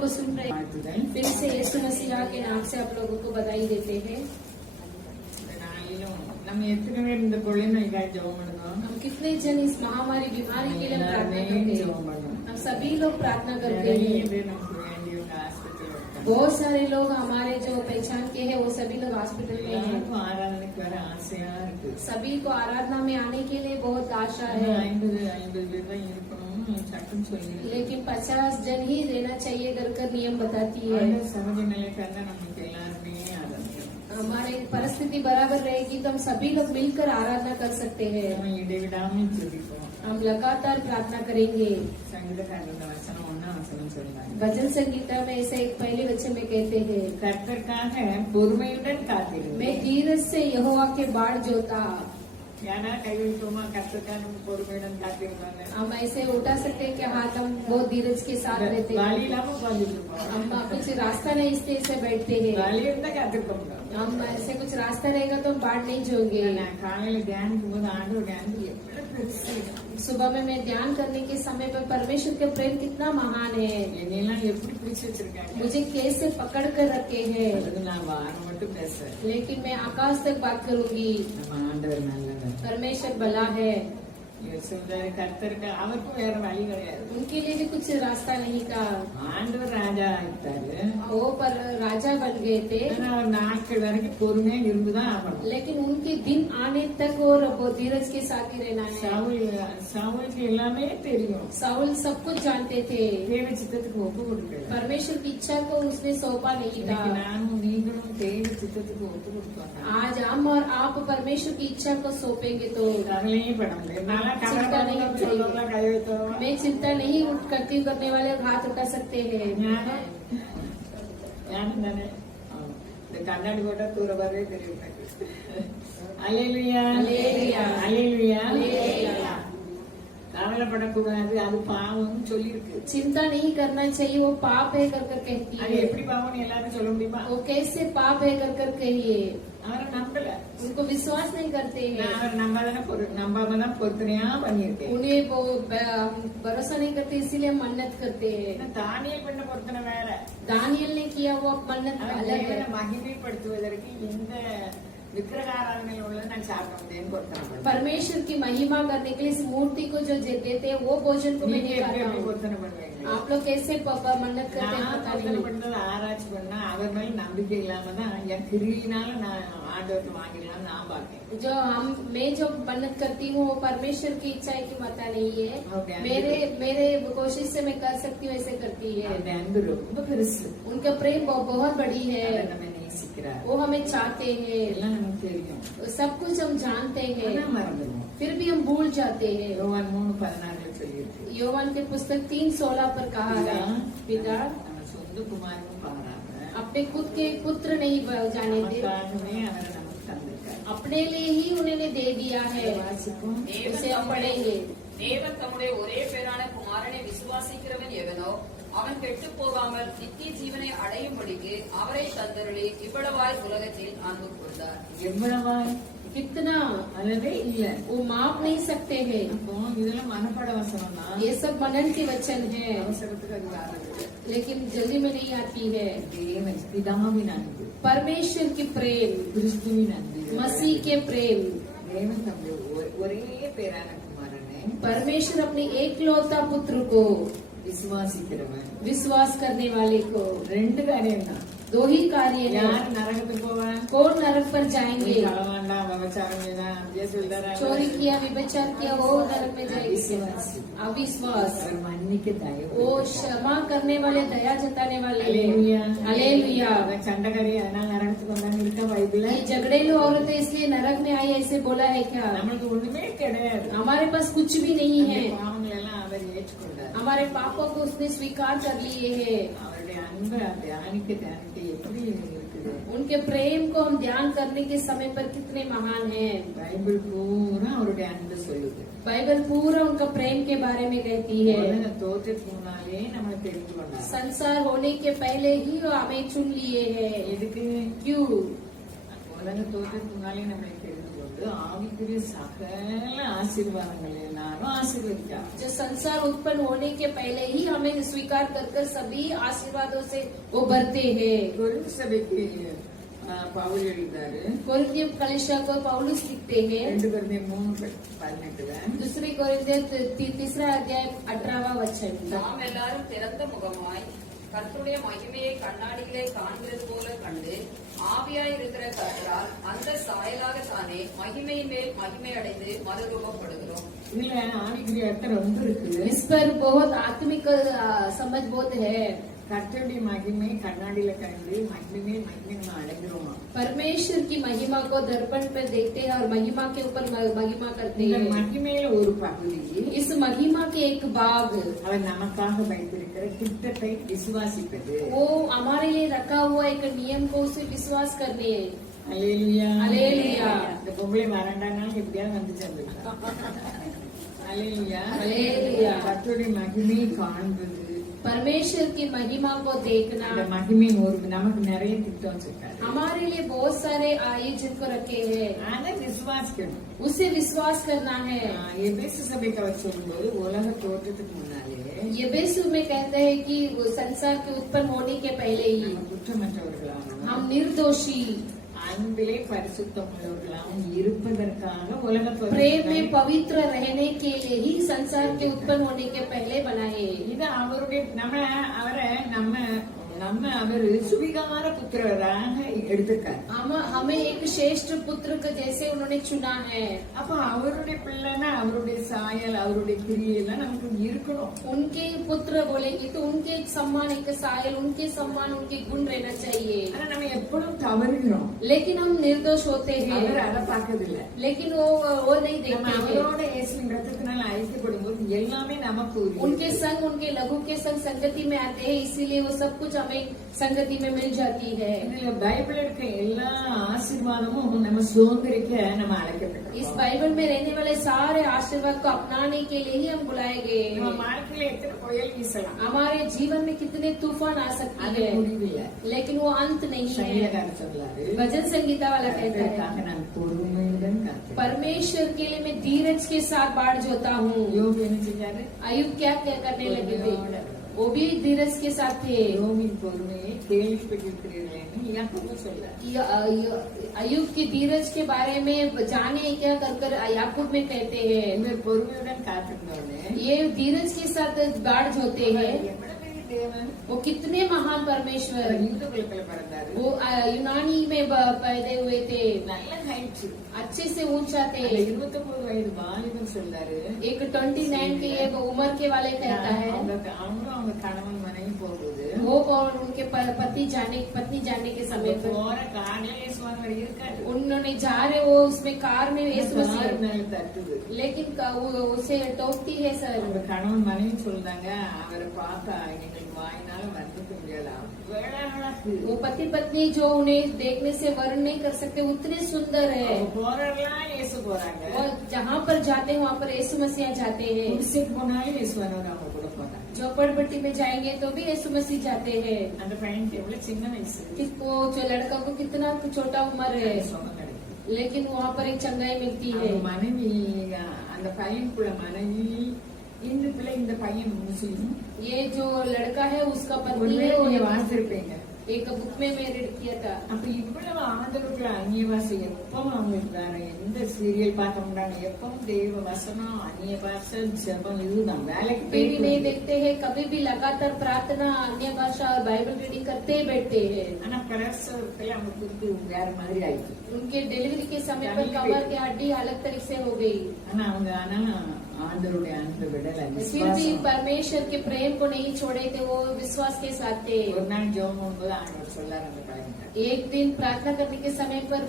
को सुन रहे हैं, फिर से यीशु मसीह के नाम से आप लोगों को बधाई देते हैं। நம்ம எத்தனை பேர் இந்த கொள்ளை நோய்க்காக ஜெபம் பண்ணுவோம்? हम कितने जन इस महामारी बीमारी के लिए प्रार्थना करते हैं? हम सभी लोग प्रार्थना करते हैं। बहुत सारे लोग हमारे जो पहचान के हैं वो सभी लोग हॉस्पिटल में हैं। सभी को आराधना में आने के लिए बहुत आशा है, लेकिन 50 जन ही रहना चाहिए कर नियम बताती है। हमारे परिस्थिति बराबर रहेगी तो हम सभी लोग मिलकर आराधना कर सकते हैं। हम लगातार प्रार्थना करेंगे। भजन संगीता में ऐसे एक पहले वचन में कहते हैं, मैं धीरज से यहोवा के बाढ़ जोता। हम ऐसे उठा सकते हैं कि हाथ हम बहुत धीरज के साथ रहते हैं। हम कुछ रास्ता नहीं इससे ऐसे बैठते हैं। हम ऐसे कुछ रास्ता रहेगा तो हम बाढ़ नहीं जोगे। सुबह में मैं ध्यान करने के समय पर परमेश्वर के प्रेम कितना महान है, मुझे कैसे पकड़ कर रखे हैं। लेकिन मैं आकाश तक बात करूंगी। परमेश्वर भला है, उनके लिए भी कुछ रास्ता नहीं था। वो पर राजा बन गए थे, लेकिन उनके दिन आने तक और धीरज के साथ ही रहना है। साउल सब कुछ जानते थे, परमेश्वर की इच्छा को उसने सौंपा नहीं था। आज हम और आप परमेश्वर की इच्छा को सौंपेंगे तो चिंता नहीं चाहिए। मैं चिंता नहीं करती करने वाले हाथ उठा सकते हैं। கண்ணாடி போட்டா தூர வரவே தெரியும். அல்லேலூயா அல்லேலூயா அல்லேலூயா. கவலைப்படக்கூடாது, அது பாவம் சொல்லி இருக்கு। चिंता नहीं करना चाहिए, वो पाप है कर कहती है। எப்படி பாவம்னு எல்லாரும் சொல்ல முடியுமா? वो कैसे पाप है कर कहिए। அவரை நம்பல, उनको विश्वास नहीं करते हैं। அவர் நம்பாமதான் பொருத்தனையா பண்ணியிருக்கேன்। उन्हें वो भरोसा नहीं करते, इसीलिए मन्नत करते हैं। தானியேல் பண்ண பொருத்தனை வேற, दानियल ने किया वो मन्नत अलग है। மகிமைப்படுத்துவதற்கு இந்த परमेश्वर की महिमा करने के लिए इस मूर्ति को जो देते हैं वो भोजन को मैं नहीं खाता हूँ। आप लोग कैसे मन्नत करते हैं पता नहीं। जो मैं जो मन्नत करती हूँ वो परमेश्वर की इच्छा की मता नहीं है। मेरे कोशिश से मैं कर सकती हूँ, ऐसे करती है। उनका प्रेम बहुत बड़ी है, वो हमें चाहते हैं। सब कुछ हम जानते हैं, फिर भी हम भूल जाते हैं। योवान के पुस्तक 3:16 पर कहा है, पिता अपने खुद के पुत्र नहीं जाने दे, अपने लिए ही उन्हें दे दिया है। उसे हम पढ़ेंगे। தேவன் தம்முடைய ஒரே பேரான குமாரனை விசுவாசிக்கிறவன் எவனோ அவன் கெட்டு போகாமல் நித்திய ஜீவனை அடையும்படிக்கு அவரை தந்தருளி இவ்வளவாய் உலகத்தில் அன்பு கூர்ந்தார்। எவ்வளவாய், कितना अलवे இல்ல, वो माप नहीं सकते हैं। இதெல்லாம் மனப்பாட வசனம் தான், ये सब मनन के वचन है, लेकिन जल्दी में नहीं आती है। பிதாவின் அன்பு, परमेश्वर की प्रेम, கிறிஸ்துவின் அன்பு, मसीह के प्रेम। தேவன் தம்முடைய ஒரே பேரான குமாரனை, परमेश्वर अपने एकलौता पुत्र को विश्वास करने वाले को, ரெண்டு காரியம் தான், दो ही कार्य है। யார் நரகத்துக்கு போவான்? कौन नरक पर जाएंगे? चोरी किया, व्यभिचार किया, वो नरक में जाएंगे। अविश्वास, वो क्षमा करने वाले, दया जताने वाले। हालेलुया। झगड़ेलू औरतें इसलिए नरक में आई, ऐसे बोला है क्या? हमारे पास कुछ भी नहीं है, हमारे पापों को उसने स्वीकार कर लिए है। उनके प्रेम को हम ध्यान करने के समय पर कितने महान हैं। बाइबल पूरा उनका प्रेम के बारे में कहती है। संसार होने के पहले ही वो हमें चुन लिए है। क्यों? பொழுது ஆவிக்குரிய சகல ஆசீர்வாதங்கள் எல்லாரும் ஆசீர்வதிக்கலாம். जो संसार उत्पन्न होने के पहले ही हमें स्वीकार कर सभी आशीर्वादों से वो भरते हैं। கொரிந்து சபைக்கு பவுல் எழுதினாரு. कोरिन्थियों कलीसिया को पौलुस लिखते हैं 2 கொரிந்தியர் 3:18 दूसरी कोरिन्थियों तीसरा अध्याय 18वां वचन। நாம் எல்லாரும் திறந்த முகமாய் கர்த்தருடைய மகிமையை கண்ணாடியிலே காண்கிறது போல கண்டு ஆவியாய் இருக்கிற கர்த்தரால் அந்த சாயலாக தானே மகிமையின் மேல் மகிமை அடைந்து மறுரூபப்படுகிறோம். இதுல ஆவிக்குரிய அர்த்தம் ரொம்ப இருக்குது. इस पर बहुत आत्मिक समझ बहुत है। கர்த்தருடைய மகிமை கண்ணாடியில கண்டு மகிமை நம்ம அடைகிறோமா? परमेश्वर की महिमा को दर्पण पर देखते हैं और महिमा के ऊपर महिमा करते இந்த हैं। மகிமையில ஒரு பகுதி इस महिमा के एक भाग அவர் நமக்காக வைத்திருக்கிற திட்டத்தை விசுவாசிப்பது. वो हमारे लिए रखा हुआ एक नियम को उसे विश्वास करने है। அல்லேலூயா. அல்லேலூயா. இந்த பொம்பளை வரண்டானாலும் எப்படியாவது வந்து சேர்ந்துருக்கா. அல்லேலூயா. அல்லேலூயா. கர்த்தருடைய மகிமையை காண்பது, परमेश्वर की महिमा को देखना। அந்த மகிமையின் ஒரு நமக்கு நிறைய திட்டம் வச்சிருக்காரு. हमारे लिए बहुत सारे आयोजन को रखे हैं, அதை விசுவாசிக்கணும். उसे विश्वास करना है। எபேசு சபைக்கு அவர் சொல்லும்போது உலக தோற்றத்துக்கு முன்னாலே यबेसु में कहते हैं कि वो संसार के उत्पन्न होने के पहले ही நம்ம குற்றமற்றவர்களாகவும் हम निर्दोषी அன்பிலே பரிசுத்தம் உள்ளவர்களாகவும் இருப்பதற்காக உலக प्रेम में पवित्र रहने के लिए ही संसार के उत्पन्न होने के पहले बनाए। இது அவருடைய நம்ம அவரு சுவிகார புத்திரராக எடுத்திருக்காரு. हमें एक श्रेष्ठ पुत्र के जैसे उन्होंने चुना है। அப்ப அவருடைய பிள்ளைன்னா அவருடைய சாயல் அவருடைய கிரியெல்லாம் நமக்கு இருக்கணும். उनके पुत्र बोलेंगे तो उनके सम्मान एक सायल उनके सम्मान उनके गुण रहना चाहिए। ஆனா நம்ம எப்பொழுதும் தவறுகிறோம். लेकिन हम निर्दोष होते हैं, அவர் அதை பார்க்கறதில்ல. लेकिन वो नहीं நம்ம देखते हैं। அவரோட இயேசுவின் ரத்தத்தினால ஐக்கியப்படும் போது எல்லாமே நமக்கு उनके संग उनके लघु के संग संगति में आते हैं, इसीलिए वो सब कुछ हमें संगति में मिल जाती है। இதுல பைபிள் இருக்க எல்லா ஆசீர்வாதமும் நம்ம சுதந்திரிக்க நம்ம அழைக்கப்பட்டோம். इस बाइबल में रहने वाले सारे आशीर्वाद को अपनाने के लिए ही हम बुलाए गए நம்ம हैं। வாழ்க்கையில எத்தனை புயல் வீசலாம், हमारे जीवन में कितने तूफान आ सकती அது है, முடிவில்லை. लेकिन वो अंत नहीं है। சங்கீதக்காரர் சொல்றாரு, भजन संगीता वाला कहता है, அதற்காக நான் பொறுமையுடன் காத்தேன். परमेश्वर के लिए मैं धीरज के साथ बाढ़ जोता हूँ। யோபு என்ன செஞ்சாரு? अयुब क्या क्या करने लगे थे, वो भी धीरज के साथ थे। யோபின் பொறுமையை கேள்விப்பட்டிருக்கிறீர்களேன்னு யாக்கோபு சொல்றாரு. अयुब की धीरज के बारे में जाने क्या कर याकूब में कहते हैं, இவர் பொறுமையுடன் காத்திருந்தோடனே ये धीरज के साथ बाढ़ जोते हैं। எவ்வளவு பெரிய தேவன், वो कितने महान परमेश्वर, யூத குலத்துல பிறந்தாரு, वो यूनानी में पैदा हुए थे, நல்ல ஹைட், अच्छे से ऊंचा थे। 29 वयது வாலிபன் சொல்றாரு, एक 29 के एक उम्र के वाले कहता है, அவங்க கணவன் மனைவி போகுது, वो और उनके पति जाने के समय पर போற காலையில இயேசுவானவர் இருக்காரு, उन्होंने जा रहे वो उसमें कार में यीशु मसीह, மேல தட்டுது. लेकिन वो उसे टोकती है सर। அவங்க கணவன் மனைவி சொல்றாங்க, அவரை பார்த்தா எங்களுக்கு வாயினால வர்ணிக்க முடியாது, அழகு. वो पति पत्नी जो उन्हें देखने से वर्ण नहीं कर सकते, उतने सुंदर है। போறலாம் இயேசு போறாங்க, और जहाँ पर जाते हैं वहाँ पर यीशु मसीह जाते हैं। குடிசைக்கு போனாலும் இயேசுவானவர் அவங்க கூட போறாங்க. झोपड़पट्टी में जाएंगे तो भी यीशु मसीह जाते हैं। அந்த பையனுக்கு எவ்வளவு சின்ன வயசு, वो जो लड़का को कितना छोटा उम्र है, சுகம் கிடைக்கும். लेकिन वहाँ पर एक चंगाई मिलती है। அவங்க மனைவி, அந்த பையனுக்குள்ள மனைவி, இந்த பிள்ளை, இந்த பையன் முஸ்லீம். ये जो लड़का है उसका पति ஒருவேளை है, நீங்க वो வாசிருப்பீங்க. एक बुक में मैरिड किया था। அப்ப இவ்வளவு ஆதரவுக்குள்ள அந்நியவாசி எப்பவும் அவங்களுக்கு வேற எந்த சீரியல் பார்க்க முடியாது, எப்பவும் தெய்வ வசனம், அந்நிய பாஷை, ஜெபம், இதுதான் வேலைக்கு टीवी नहीं போயிட்டு देखते हैं, कभी भी लगातार प्रार्थना, अन्य भाषा और बाइबल रीडिंग करते ही बैठते हैं। ஆனா பிரசவத்துல அவங்க குறித்து வேற மாதிரி ஆயிடுச்சு. उनके डिलीवरी के समय पर कमर की हड्डी अलग तरीके से हो गई, ஆனா அவங்க ஆண்டவருடைய அன்பு விடல, फिर भी விசுவாசம். परमेश्वर के प्रेम को नहीं छोड़े थे, वो विश्वास के साथ थे। ஒரு நாள் ஜெபம் பண்ணும்போது ஆண்டவர் சொல்லாரு அந்த பையன், एक दिन प्रार्थना करने के समय पर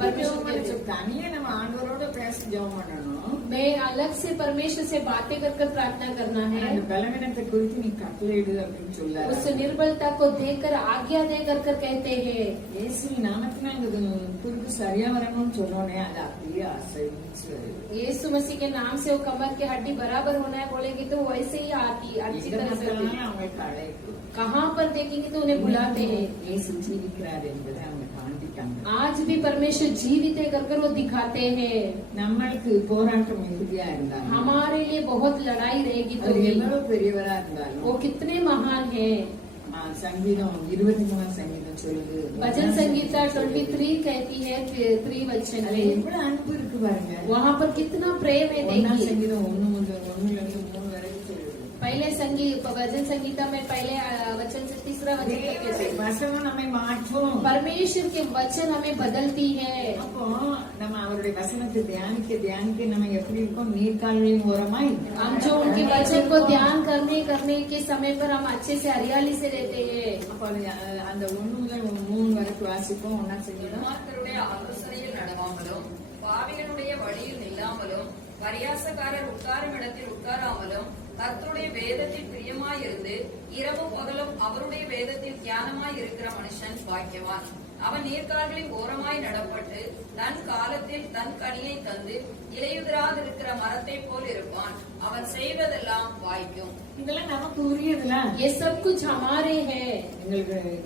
परमेश्वर के- தனியா நம்ம ஆண்டவரோட பேச ஜெபம் பண்ணணும். मैं अलग से परमेश्वर से बातें कर प्रार्थना करना है। அந்த பலவீனத்தை குறித்து நீ கட்டளையிடு அப்படின்னு சொல்லாரு. उस निर्बलता को देखकर आज्ञा देकर कहते हैं, இயேசு நாமத்தினா இந்த குறிப்பு சரியா வரணும்னு சொன்னோனே அது அப்படியே அசைச்சு यीशु मसीह के नाम से वो कमर की हड्डी बराबर होना है बोलेगी तो वैसे ही आती अच्छी तरह से होती। அவங்களுக்கு அழைப்பு कहाँ पर देखेंगे तो उन्हें बुलाते हैं। இயேசு ஜீவிக்கிறார் என்பதை அவங்க காண்பித்தாங்க. आज भी परमेश्वर जीवित है कर वो दिखाते हैं। நம்மளுக்கு போராட்டம் மிகுதியா இருந்தாலும் हमारे लिए बहुत लड़ाई रहेगी तो அவர் भी எவ்வளவு பெரியவரா இருந்தாலும் वो कितने महान है। சங்கீதம் 23 சங்கீதம் சொல்லுது, भजन संगीता 23 कहती है 3 वचन அதுல में எவ்வளவு அன்பு இருக்கு பாருங்க. वहाँ पर कितना प्रेम है ஒன்னாம் देखिए। சங்கீதம் 1 வரைக்கும் சொல்லுது. पहले भजन संगीता में पहले वचन से तीसरा वचन तक कहते हैं, வசனம் நம்மை மாற்றும். परमेश्वर के वचन हमें बदलती है। அப்போ நம்ம அவருடைய வசனத்தை தியானிக்க தியானிக்க நம்ம எப்படி இருக்கோம், நீர்க்கால்களின் ஓரமாய் हम जो उनके वचन को ध्यान करने के समय पर हम अच्छे से हरियाली से रहते हैं। அப்போ அந்த 1 முதல் 3 வரைக்கும் வாசிப்போம். ஒன்னாம் சங்கீதம். துன்மார்க்கருடைய ஆலோசனையில் நடவாமலும் பாவிகளுடைய வழியில் நில்லாமலும் பரியாசக்காரர் உட்காரும் இடத்தில் உட்காராமலும் கர்த்தருடைய வேதத்தில் பிரியமாயிருந்து இரவும் பகலும் அவருடைய வேதத்தில் தியானமாய் இருக்கிற மனுஷன் பாக்கியவான். அவன் நீர்க்கால்களின் ஓரமாய் நடப்பட்டு தன் காலத்தில் தன் கனியை தந்து இலையுதிராதிருக்கிற மரத்தை போல் இருப்பான். அவன் செய்வதெல்லாம் வாய்க்கும். இதெல்லாம் நமக்கு உரியதுல. ये सब कुछ हमारे है।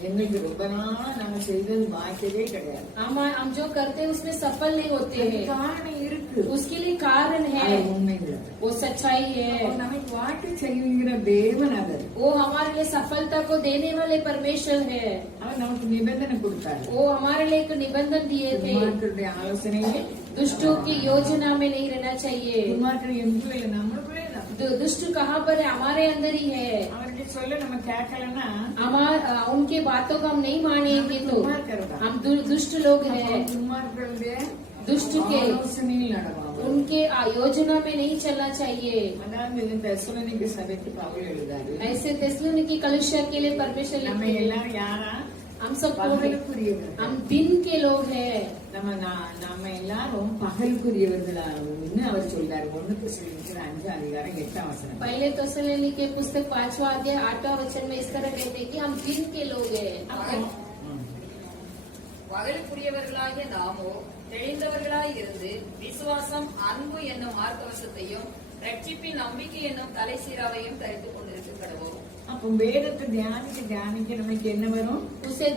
எங்களுக்கு ரொம்ப நாளா நம்ம செய்தது வாய்க்கவே கிடையாது. हम जो करते हैं उसमें सफल नहीं होते हैं। காரணம் இருக்கு, उसके लिए कारण है, அது உண்மைகள். वो सच्चाई है। நமக்கு வாக்கு செய்கிற தேவன் அவர். वो हमारे लिए सफलता को देने वाले परमेश्वर है। அவர் நமக்கு நிபந்தனை கொடுத்தாரு. वो हमारे लिए एक निबंधन दिए थे, துன்மார்க்கருடைய ஆலோசனையே दुष्टों की योजना में नहीं रहना चाहिए। துன்மார்க்கர் எங்குள்ள நம்மளுக்குள்ளே தான். दुष्ट कहाँ पर है? हमारे अंदर ही है। அவருடைய சொல்ல நம்ம கேட்கலன்னா उनके बातों को हम नहीं मानेंगे तो துன்மார்க்கர் தான். हम दुष्ट लोग हैं। துன்மார்க்கருடைய दुष्ट के ஆலோசனையில் நடவாங்க. उनके योजना में नहीं चलना चाहिए। அதாவது தெசலோனிக்கே சபைக்கு பவுல் எழுதாரு, ऐसे तेसलोनिकी कलीसिया के लिए परमेश्वर நம்ம लिखते हैं, எல்லாரும் யாரா हम सब பகலுக்குரியவர்கள். हम दिन के लोग हैं। நம்ம எல்லாரும் பகலுக்குரியவர்களான்னு அவர் சொல்றாரு. 1 தெசலோனிக்கேயர் 5:8 पहले तेसलोनिकी पुस्तक 5वां अध्याय 8वां वचन में इस तरह कहते हैं कि हम दिन के लोग हैं। பகலுக்குரியவர்களாகிய நாமோ தெளிந்தவர்களாய் இருந்து விசுவாசம், அன்பு என்னும் மார்க்கவசத்தையும் ரட்சிப்பின் நம்பிக்கை என்னும் தலை சீராவையும் தரித்துக் கொண்டிருக்க கடவோம். அப்போ வேதத்தை தியானிக்க தியானிக்க நமக்கு என்ன வரும்? उसे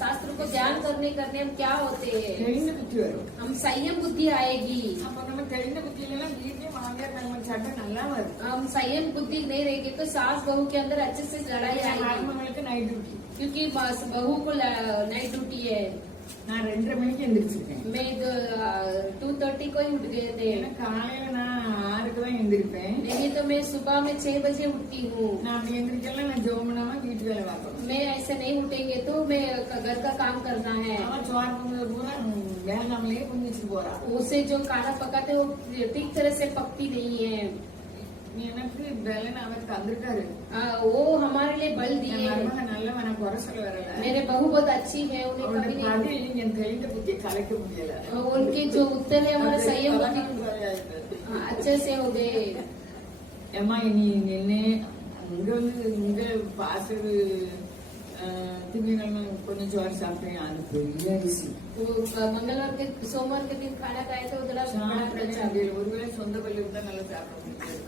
शास्त्र को ध्यान करने हम क्या होते हैं? தெளிந்த புத்தி வரும். हम संयम बुद्धि आएगी। அப்ப நம்ம தெளிந்த புத்தியில வீட்லயே மாமியார் நம்ம சட்டை நல்லா வரும். हम संयम बुद्धि नहीं रहेगी तो सास बहू के अंदर अच्छे से लड़ाई आएगी, மருமகளுக்கு நைட் டியூட்டி. क्योंकि बहू को नाइट ड्यूटी है। நான் 2:30 மணிக்கு எந்திரிச்சிருக்கேன். मैं 2:30 को ही उठ गए थे। ஏன்னா காலையில நான் 6க்கு தான் எந்திரிப்பேன். नहीं तो मैं सुबह में 6 बजे उठती हूँ। நான் அப்படி எந்திரிக்கலாம், நான் ஜோம் பண்ணாம வீட்டு வேலை பார்க்கணும். मैं ऐसे नहीं उठेंगे तो मैं घर का काम करना है। அவன் சோறு பொங்குறது பூரா வேகாமலே பொங்கி வச்சுட்டு போறான். उसे जो खाना पकाते वो ठीक तरह से पकती नहीं है। நீ எனக்கு வேலைன்னு அவர் தந்திருக்காரு. वो हमारे लिए बल दिए என் हैं। மருமக நல்லவன், நான் குறை சொல்ல வரல. मेरे बहू बहुत अच्छी है, उन्हें அவருடைய कभी नहीं, பதில் என் தெளிந்த புத்தியை கலைக்க முடியல. उनके जो उत्तर है हमारा संयम बुद्धि அது अच्छे से हो गए। ஏமா இனி நின்று இங்க பாசரு திங்கக்கிழமை கொஞ்சம் சோறு சாப்பிட்டேன். அது பெரிய அரிசி. वो मंगलवार के सोमवार के दिन खाना खाए थे उधर ஒருவேளை சொந்த பள்ளி இருந்தா நல்லா சாப்பிட முடியாது.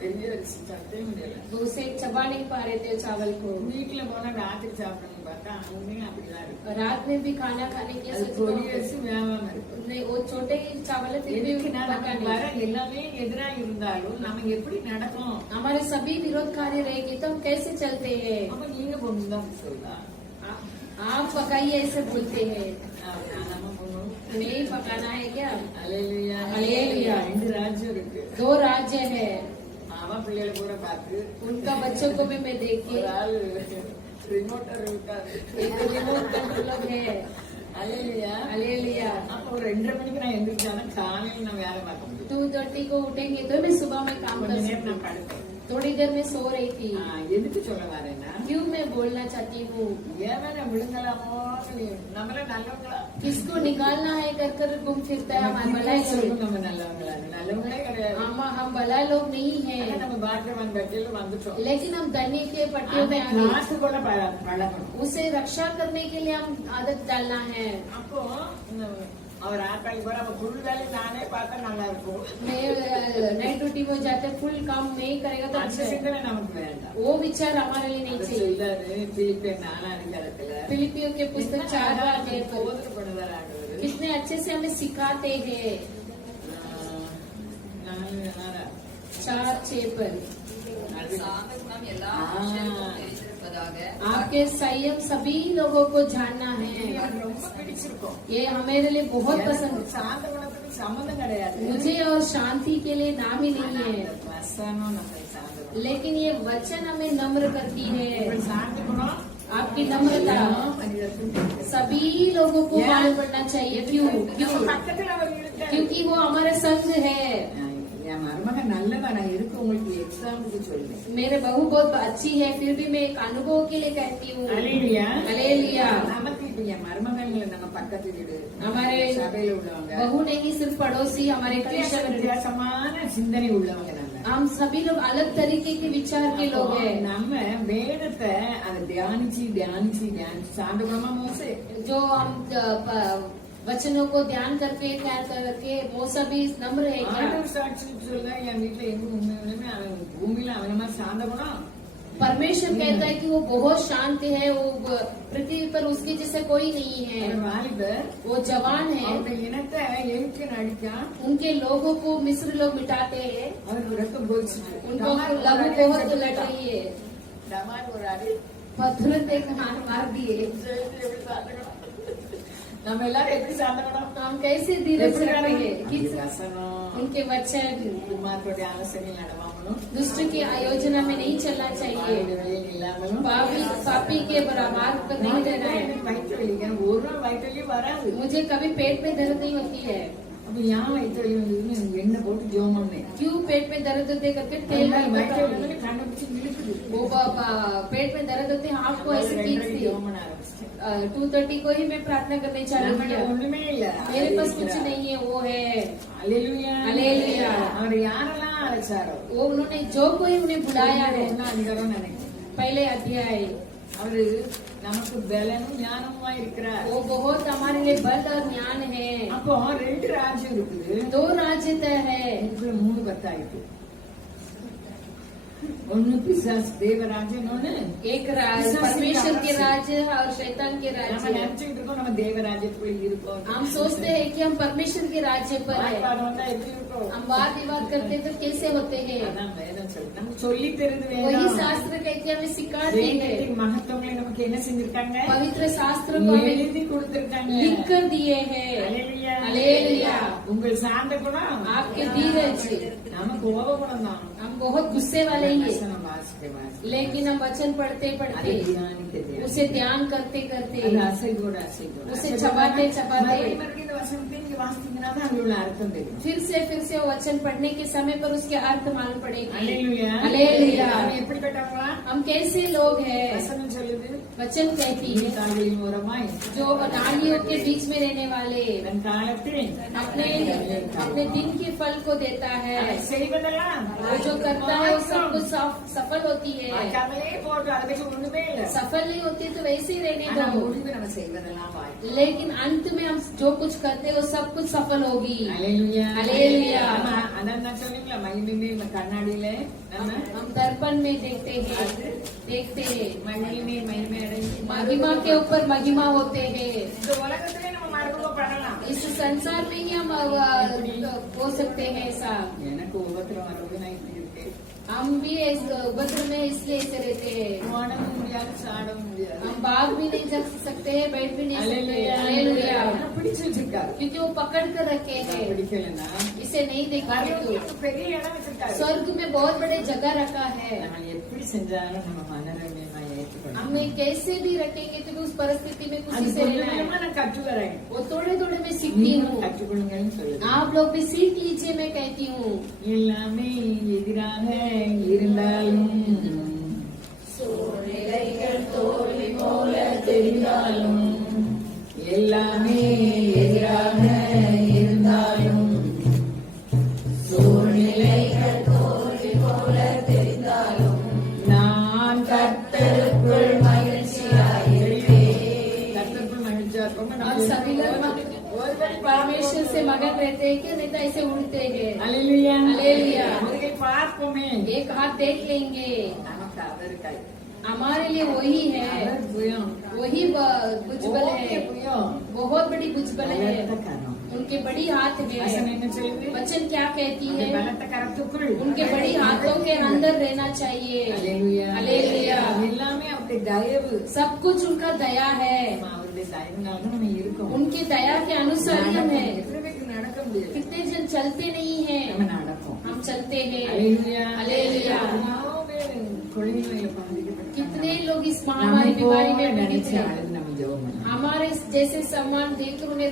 பெரிய அரிசி சாப்பிட்டே முடியல. उसे चबा नहीं पा रहे थे चावल को। வீட்டுல போனா ராத்திரி சாப்பிடணும்னு பார்த்தா அவங்களையும் அப்படிதான் இருக்கு. रात में भी खाना खाने की அது பொரிய அரிசி வேகாம இருக்கு. नहीं, वो छोटे चावल फिर भी पका नहीं। வர எல்லாமே எதிரா இருந்தாலும் நம்ம எப்படி நடக்கும்? हमारे सभी विरोधकारी रहेगी तो हम कैसे चलते हैं? அப்ப நீங்க பொண்ணுதான் சொல்லலாம். आप पकाइए ऐसे बोलते हैं, நம்ம பொண்ணு नहीं पकाना है क्या? அலையிலையா அல்லேலூயா. 2 ராஜ்யம் இருக்கு. 2 राज्य है। அவன் பிள்ளைகளை பூரா பார்த்து उनका बच्चों को भी मैं देख के ஒரு ஆள் ரிமோட்டர் விட்டாரு. एक रिमोट कंट्रोलर है। அலையிலையா. हालेलुया। அப்ப ஒரு 2:30 மணிக்கு நான் எந்திரிச்சானா காலையில நான் வேலை பார்க்க முடியும். 2:30 को उठेंगे तो मैं सुबह में काम கொஞ்ச कर நேரம் सकती நான் हूँ। படுப்பேன். थोड़ी देर में सो रही थी। எதுக்கு சொல்ல வரேன்னா, क्यों मैं बोलना चाहती हूँ? ஏன் விழுங்கலாமோ நம்மள நல்லவங்களா किसको निकालना है कर घूम फिरता है हमारे भलाई लोग। நம்ம நல்லவங்களா? நல்லவங்களே கிடையாது. हम भलाई लोग नहीं है, நம்ம பாக்கியவான் பட்டியல வந்துட்டோம். लेकिन हम धन्य के पट्टियों में आ गए। காசு கூட பழகணும். उसे रक्षा करने के लिए हम आदत डालना है। அப்போ அவர் ஆட்கள் கூட நம்ம ஃபுல் வேலை நானே பார்த்தா நல்லா இருக்கும். नाइट ड्यूटी में जाते फुल काम में ही करेगा तो அந்த अच्छा है। சிந்தனை நமக்கு வேண்டாம். वो विचार हमारे लिए नहीं चाहिए। சொல்றாரு பிலிப்பியர் 4 அதிகாரத்துல फिलिपियों के पुस्तक 4 अध्याय पर போதனைப்படுவார் ஆண்டவர். कितने अच्छे से हमें सिखाते हैं। 4:6 पर சாந்த குணம் எல்லா மனுஷருக்கும் தெரிந்திருப்பதாக आपके संयम सभी लोगों को जानना है। எனக்கு ரொம்ப பிடிச்சிருக்கும். ये हमारे लिए बहुत पसंद எனக்கு சாந்த குணத்துக்கு சம்மந்தம் கிடையாது. मुझे और शांति के लिए नाम ही नहीं ஆனா है, இந்த வசனம் நம்மை சாந்த குணம். लेकिन ये वचन हमें नम्र करती है। இப்படி சாந்த குணம் आपकी नम्रता மனிதருக்கு सभी लोगों को मालूम पड़ना चाहिए। क्यों? நம்ம பக்கத்துல அவர் இருக்காரு. क्योंकि वो हमारे संग है। என் மருமகன் நல்லவனா இருக்கு. உங்களுக்கு எக்ஸாம்பிளுக்கு சொல்றேன். मेरे बहू बहुत अच्छी है, फिर भी मैं एक अनुभव के लिए कहती हूँ। அல்லேலூயா. हालेलुया। நமக்கு இப்ப என் மருமகன்களை நம்ம பக்கத்து வீடு हमारे சபையில உள்ளவங்க बहू नहीं सिर्फ पड़ोसी, हमारे क्रिश्चियन வித்தியாசமான சிந்தனை உள்ளவங்க நம்ம. हम सभी लोग अलग तरीके के विचार के लोग हैं। நம்ம வேதத்தை அதை தியானிச்சு தியானிச்சு தியானிச்சு சாந்த குணமா மோசே जो हम वचनों को ध्यान करके ख्याल करके वो सभी नम्र है क्या? ஆண்டவர் சாட்சி சொல்ல என் வீட்டுல எங்க உண்மையுமே அவன் பூமியில அவன மாதிரி சாந்த குணம். परमेश्वर कहता है कि वो बहुत शांत है, वो पृथ्वी पर उसके जैसे कोई नहीं है। அவன் வாலிபர் वो जवान है, அவருடைய இனத்தை எழுத்து நடிக்கான். उनके लोगों को मिस्र लोग मिटाते हैं, அவருக்கு ரத்தம் போயிடுச்சு. उनको लहू बहुत लट रही है, டமால் ஒரு அடி. तुरंत एक हाथ मार दिए। எப்படி சாந்த குணம்? நம்ம எல்லாரும் எப்படி சாந்த குணம்? तो हम कैसे धीरज रखेंगे? किस வசனம் उनके वचन குமாரத்தோடைய ஆலோசனையில் நடவாமலும் दुष्ट की आयोजना में नहीं चलना चाहिए, இல்லாமலும் पापी के मार्ग पर नहीं रहना है। வயிற்று வலி எனக்கு ஒரு நாள் வயிற்று வலி வராது. मुझे कभी पेट में दर्द नहीं होती है। அப்ப ஏன் வயிற்று வலி வந்ததுன்னு எண்ணெய் போட்டு ஜோம் பண்ணேன். क्यों पेट में दर्द होते करके तेल வயிற்று में வலி கண்ணை பிடிச்சி இழுக்குது. वो पेट में दर्द होते हैं, आपको ऐसे खींचती है। ஜோம் பண்ண ஆரம்பிச்சிட்டேன். 2:30 को ही मैं प्रार्थना करने चालू நம்மகிட்ட किया। ஒண்ணுமே இல்ல. मेरे पास कुछ नहीं है, वो है அல்லேலூயா. அல்லேலூயா. அவர் யாரெல்லாம் அழைச்சாரோ वो उन्होंने जो कोई उन्हें बुलाया है। ஒண்ணா அதிகாரம் நினைக்கிறேன். पहले अध्याय அவரு நமக்கு பலனும் ஞானமுமா இருக்கிறார். वो बहुत हमारे लिए बल और ज्ञान है। அப்போ 2 ராஜ்யம் இருக்குது. 2 राज्य है, இதுக்குள்ள 3 பத்தாயிட்டு. ஒன்னு பிசாஸ் தேவராஜ்யம், இன்னொன்னு एक परमेश्वर के राज्य और शैतान के நம்ம राज्य। நினைச்சுட்டு இருக்கோம் நம்ம தேவராஜ்யத்துக்குள்ள இருக்கோம். हम सोचते हैं कि हम परमेश्वर के राज्य पर है। வாக்குவாதம் வந்தா எப்படி இருக்கும்? हम वाद विवाद करते तो कैसे होते हैं? அதான் வேதம் சொல்லு. நமக்கு சொல்லி தெரிந்து वही வேதம் शास्त्र कहते हमें सिखाते हैं। வேதத்தின் மகத்துவங்களை நமக்கு என்ன செஞ்சிருக்காங்க? पवित्र शास्त्र को हमें எழுதி கொடுத்திருக்காங்க. लिख कर दिए हैं। அல்லேலூயா. हालेलुया। உங்கள் சாந்த குணம் आपके धीरज, நம்ம கோப குணம் தான். हम बहुत गुस्से वाले ही हैं, வசனம் வாசிக்க வாசிக்க लेकिन हम वचन पढ़ते அதை पढ़ते தியானிக்க தியானிக்க उसे ध्यान करते करते அது அசைவோட அசைவோட उसे चबाते चबाते மறுபடியும் இந்த வசனத்தை நீங்க வாசித்தீங்கன்னா தான் அதுல உள்ள அர்த்தம் தெரியும். फिर से वो वचन पढ़ने के समय पर उसके अर्थ मालूम पड़ेगी। அல்லேலூயா. हालेलुया। நம்ம எப்படிப்பட்டவங்களா? हम कैसे लोग हैं? வசனம் சொல்லுது वचन कहती है தாங்களின் ஓரமாய் जो नालियों के बीच में रहने वाले தன் காலத்தில் अपने अपने दिन के फल को देता है। அதை செய்வதெல்லாம் वो जो करता है वो सब कुछ सफल होती है। அதுக்காகவே போட்டு அதை பற்றி ஒண்ணுமே இல்லை. सफल नहीं होती तो वैसे ही रहने ஆனா दो, முடிவு நம்ம செய்வதெல்லாம் வாய்ப்பு. लेकिन अंत में हम जो कुछ करते हैं वो सब कुछ सफल होगी। அல்லேலூயா. அல்லேலூயா. ஆமா, அதான் நான் சொன்னீங்களா மகிமையுமே கண்ணாடியில நம்ம हम दर्पण में देखते हैं மகிமையுமே மகிமை அடைஞ்சு महिमा के ऊपर महिमा होते हैं। இந்த உலகத்திலே நம்ம மறுரூபப்படலாம். इस संसार में ही हम हो सकते हैं ऐसा। எனக்கு உபத்திரம் வரவே நான் இப்படி இருக்கேன். हम भी इस उपद्रव में इसलिए ऐसे रहते हैं। ஓடவும் முடியாது சாடவும் முடியாது. हम भाग भी नहीं जा सकते हैं, बैठ भी नहीं सकते அல்லேலூயா. हैं। हालेलुया। ஆனா பிடிச்சு வச்சிருக்காரு. क्योंकि वो पकड़ कर रखे हैं, பிடிக்கலன்னா इसे नहीं देखेंगे तो। பரலோகத்துக்கு பெரிய இடம் வச்சிருக்காரு. स्वर्ग में बहुत बड़े जगह रखा है। நம்ம எப்படி செஞ்சாலும் நம்ம மனரம்யமா ஏற்றுக்கணும். हम कैसे भी रखेंगे तो भी उस परिस्थिति में அது खुशी से கொஞ்சம் रहना கொஞ்சமா है। நான் கற்று வரேன். वो थोड़े थोड़े में सीखती நீங்களும் हूँ। கற்றுக்கொள்ளுங்கன்னு சொல்லுது. आप लोग भी सीख लीजिए, मैं कहती हूँ। எல்லாமே எதிராக இருந்தாலும் சூழ்நிலைகள் தோல்வி போல தெரிந்தாலும் எல்லாமே எதிராக இருந்தாலும் சூழ்நிலைகள் தோல்வி போல தெரிந்தாலும் நான் கர்த்தருக்குள் மகிழ்ச்சியாயிருப்பேன்। கர்த்தருக்குள் மகிழ்ச்சியா இருப்போம். आप सभी लोग ஒரு परमेश्वर से मगन रहते हैं कि नहीं तो ऐसे उड़ते हैं। அல்லேலூயா அல்லேலூயா. ஒரு கை பார்ப்போமே एक हाथ देख लेंगे, நமக்கு அவர் கை हमारे लिए वही है, அவர் புயம் वही भुजबल है, புயம் बहुत बड़ी भुजबल है, பலத்த கரம் उनके बड़ी हाथ வசனம் है। என்ன சொல்லுது वचन क्या कहती है? பலத்த கரத்துக்குள் उनके बड़ी हाथों के अंदर रहना चाहिए। அல்லேலூயா அல்லேலூயா. எல்லாமே அவருடைய தயவு सब कुछ उनका दया है, அவருடைய தயவுனால தான் நம்ம இருக்கோம் उनकी दया के अनुसार ही हम है। எத்தனை பேருக்கு நடக்க முடியல कितने जन चलते नहीं हैं, நம்ம நடப்போம் हम चलते हैं। அல்லேலூயா அல்லேலூயா. எவ்வளவு பேர் கொள்ளை நோயை பாதிக்கப்பட்டாங்க. कितने लोग इस நம்ம महामारी बीमारी में पीड़ित நினைச்சு हैं। அழுது நம்ம ஜெபம் பண்ணணும். हमारे जैसे सम्मान देखकर उन्हें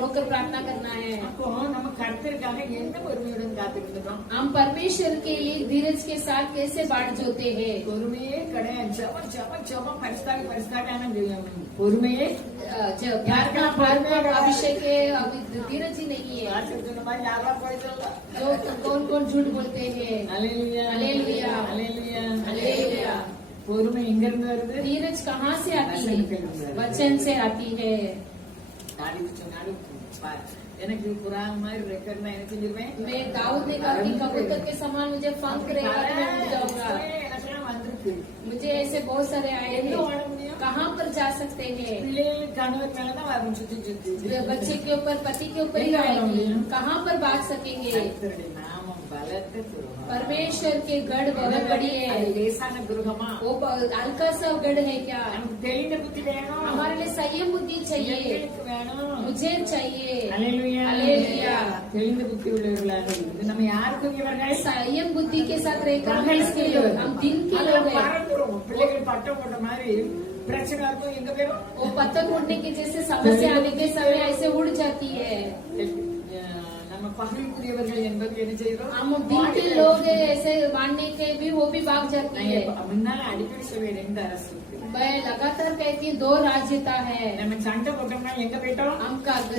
रोकर प्रार्थना करना है। அப்போ நம்ம கர்த்தருக்காக என்ன பொறுமையுடன் காத்திருந்தோம் हम परमेश्वर के लिए धीरज के साथ कैसे बाट जोते हैं। பொறுமையே கிடையாது ஜெபம் ஜெபம் ஜெபம் பரிசுத்தான பொறுமையே प्रार्थना प्रार्थना अभिषेक है, अभी धीरज ही नहीं है। சொன்ன மாதிரி யாரெல்லாம் போயிட்டு जो कौन कौन झूठ बोलते हैं। அலேலுயா அல்லேலூயா. அலேலுயா அல்லேலூயா. பொறுமை எங்க இருந்து வருது धीरज कहाँ से आती है? वचन से आती है। தாவீது சொன்னாரு எனக்கு குரான் மாதிரி ரெக்கார்ட் நான் என்ன செஞ்சிருவேன் मैं दाऊद ने कहा कि कबूतर के समान मुझे पंख रहेगा तो मैं उड़ जाऊंगा। எனக்கெல்லாம் வந்திருக்கு मुझे ऐसे बहुत सारे आए எங்க हैं, ஓட முடியும் कहाँ पर जा सकते हैं? பிள்ளைகளுக்கு கணவர் மேலதான் வரும் சுத்தி சுத்தி बच्चे के ऊपर पति के ऊपर ही आएगी, कहाँ पर भाग सकेंगे? கர்த்தருடைய நாமம் பலத்த துருகம் परमेश्वर के गढ़ बहुत बड़ी அது है। லேசான துருகமா वो हल्का सा गढ़ है क्या? நமக்கு தெளிந்த புத்தி வேணும் हमारे लिए संयम बुद्धि चाहिए, எங்களுக்கு வேணும் मुझे चाहिए। அல்லேலூயா அல்லேலூயா. தெளிந்த புத்தி உள்ளவர்களாக இருந்து நம்ம யாருக்குரியவர்கள் संयम बुद्धि के साथ रहकर हम इसके लिए हम दिन के लोग हैं। பறந்துரும் பிள்ளைகள் பட்டம் போட்ட மாதிரி பிரச்சனை இருக்கும் எங்க பேரும் वो पतंग उड़ने के जैसे समस्या आने के समय ऐसे उड़ जाती है। நம்ம பகலுக்குரியவர்கள் என்பது என்ன செய்யறோம் हम दिन के लोग हैं, ऐसे मानने के भी वो भी भाग जाती है। முன்னால அடிக்கடி சொல்வேன் ரெண்டு அரசு இருக்கு. मैं लगातार कहती हूँ दो राज्यता है। நம்ம சண்டை போட்டோம்னா எங்க போயிட்டோம் हम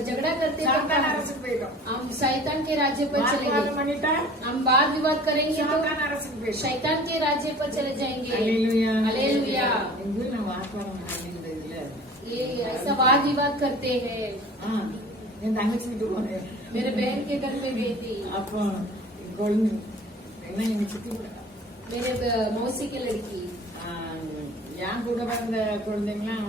झगड़ा करते சாத்தான हैं, அரசுக்கு போயிட்டோம் हम शैतान के राज्य पर चले வாக்குவாதம் गए। பண்ணிட்டா हम वाद विवाद करेंगे तो சாத்தான அரசுக்கு போயிட்டோம் शैतान के राज्य पर चले जाएंगे। அல்லேலூயா அல்லேலூயா. எங்க நம்ம வாக்குவாதம் பண்ணிருந்ததுல ये ऐसा वाद विवाद करते हैं। என் தங்கச்சி வீட்டுக்கு போனேன் मेरे बहन के घर में गई थी, அப்போ குழந்தை என்ன எங்க சுத்தி मेरे मौसी की लड़की। என் கூட பிறந்த குழந்தைங்களாம்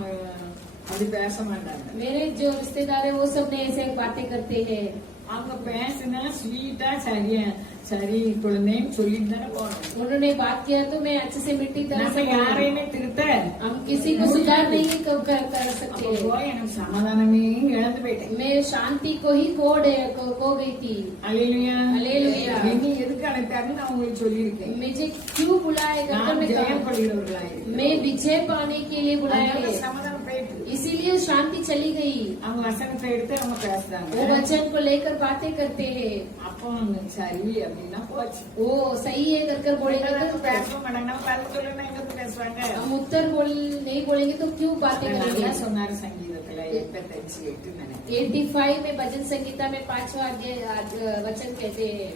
அப்படி பேச மாட்டாங்க मेरे जो रिश्तेदार है वो सब ने ऐसे बातें करते हैं। அவங்க பேசினா ஸ்வீட்டா சரியா சரி குழந்தைன்னு சொல்லிட்டு தானே போனோம் उन्होंने बात किया तो मैं अच्छे से मिट्टी तरह நம்ம से बोली। யாரையுமே திருத்த हम किसी को सुधार नहीं कर அப்ப सकते। போய் எனக்கு சமாதானமே இழந்து போயிட்டேன் मैं शांति को ही खो गई थी। அல்லேலூயா அல்லேலூயா. என்னை எதுக்கு அழைத்தாருன்னு நான் உங்களுக்கு சொல்லியிருக்கேன் मुझे क्यों बुलाया करके நான் मैं ஜெயம் कहा, கொள்கிறவர்களாயிருக்கேன் मैं विजय पाने के लिए बुलाया அதனால है, சமாதானம் போயிட்டு इसीलिए शांति चली गई। அவங்க வசனத்தை எடுத்து அவங்க वो பேசுறாங்க वचन को लेकर बातें करते हैं। அப்போ சரி அப்படின்னா போச்சு वो सही है कर बोलेंगे நம்ம तो பேச மாட்டாங்க நம்ம பதில் சொல்லணும்னா எங்க போய் பேசுவாங்க हम उत्तर नहीं बोलेंगे तो क्यों बातें நல்லா करेंगे। சொன்னாரு சங்கீதத்துல 85 நினைக்கிறேன் 85 में भजन संगीता में 5वां वचन कहते हैं।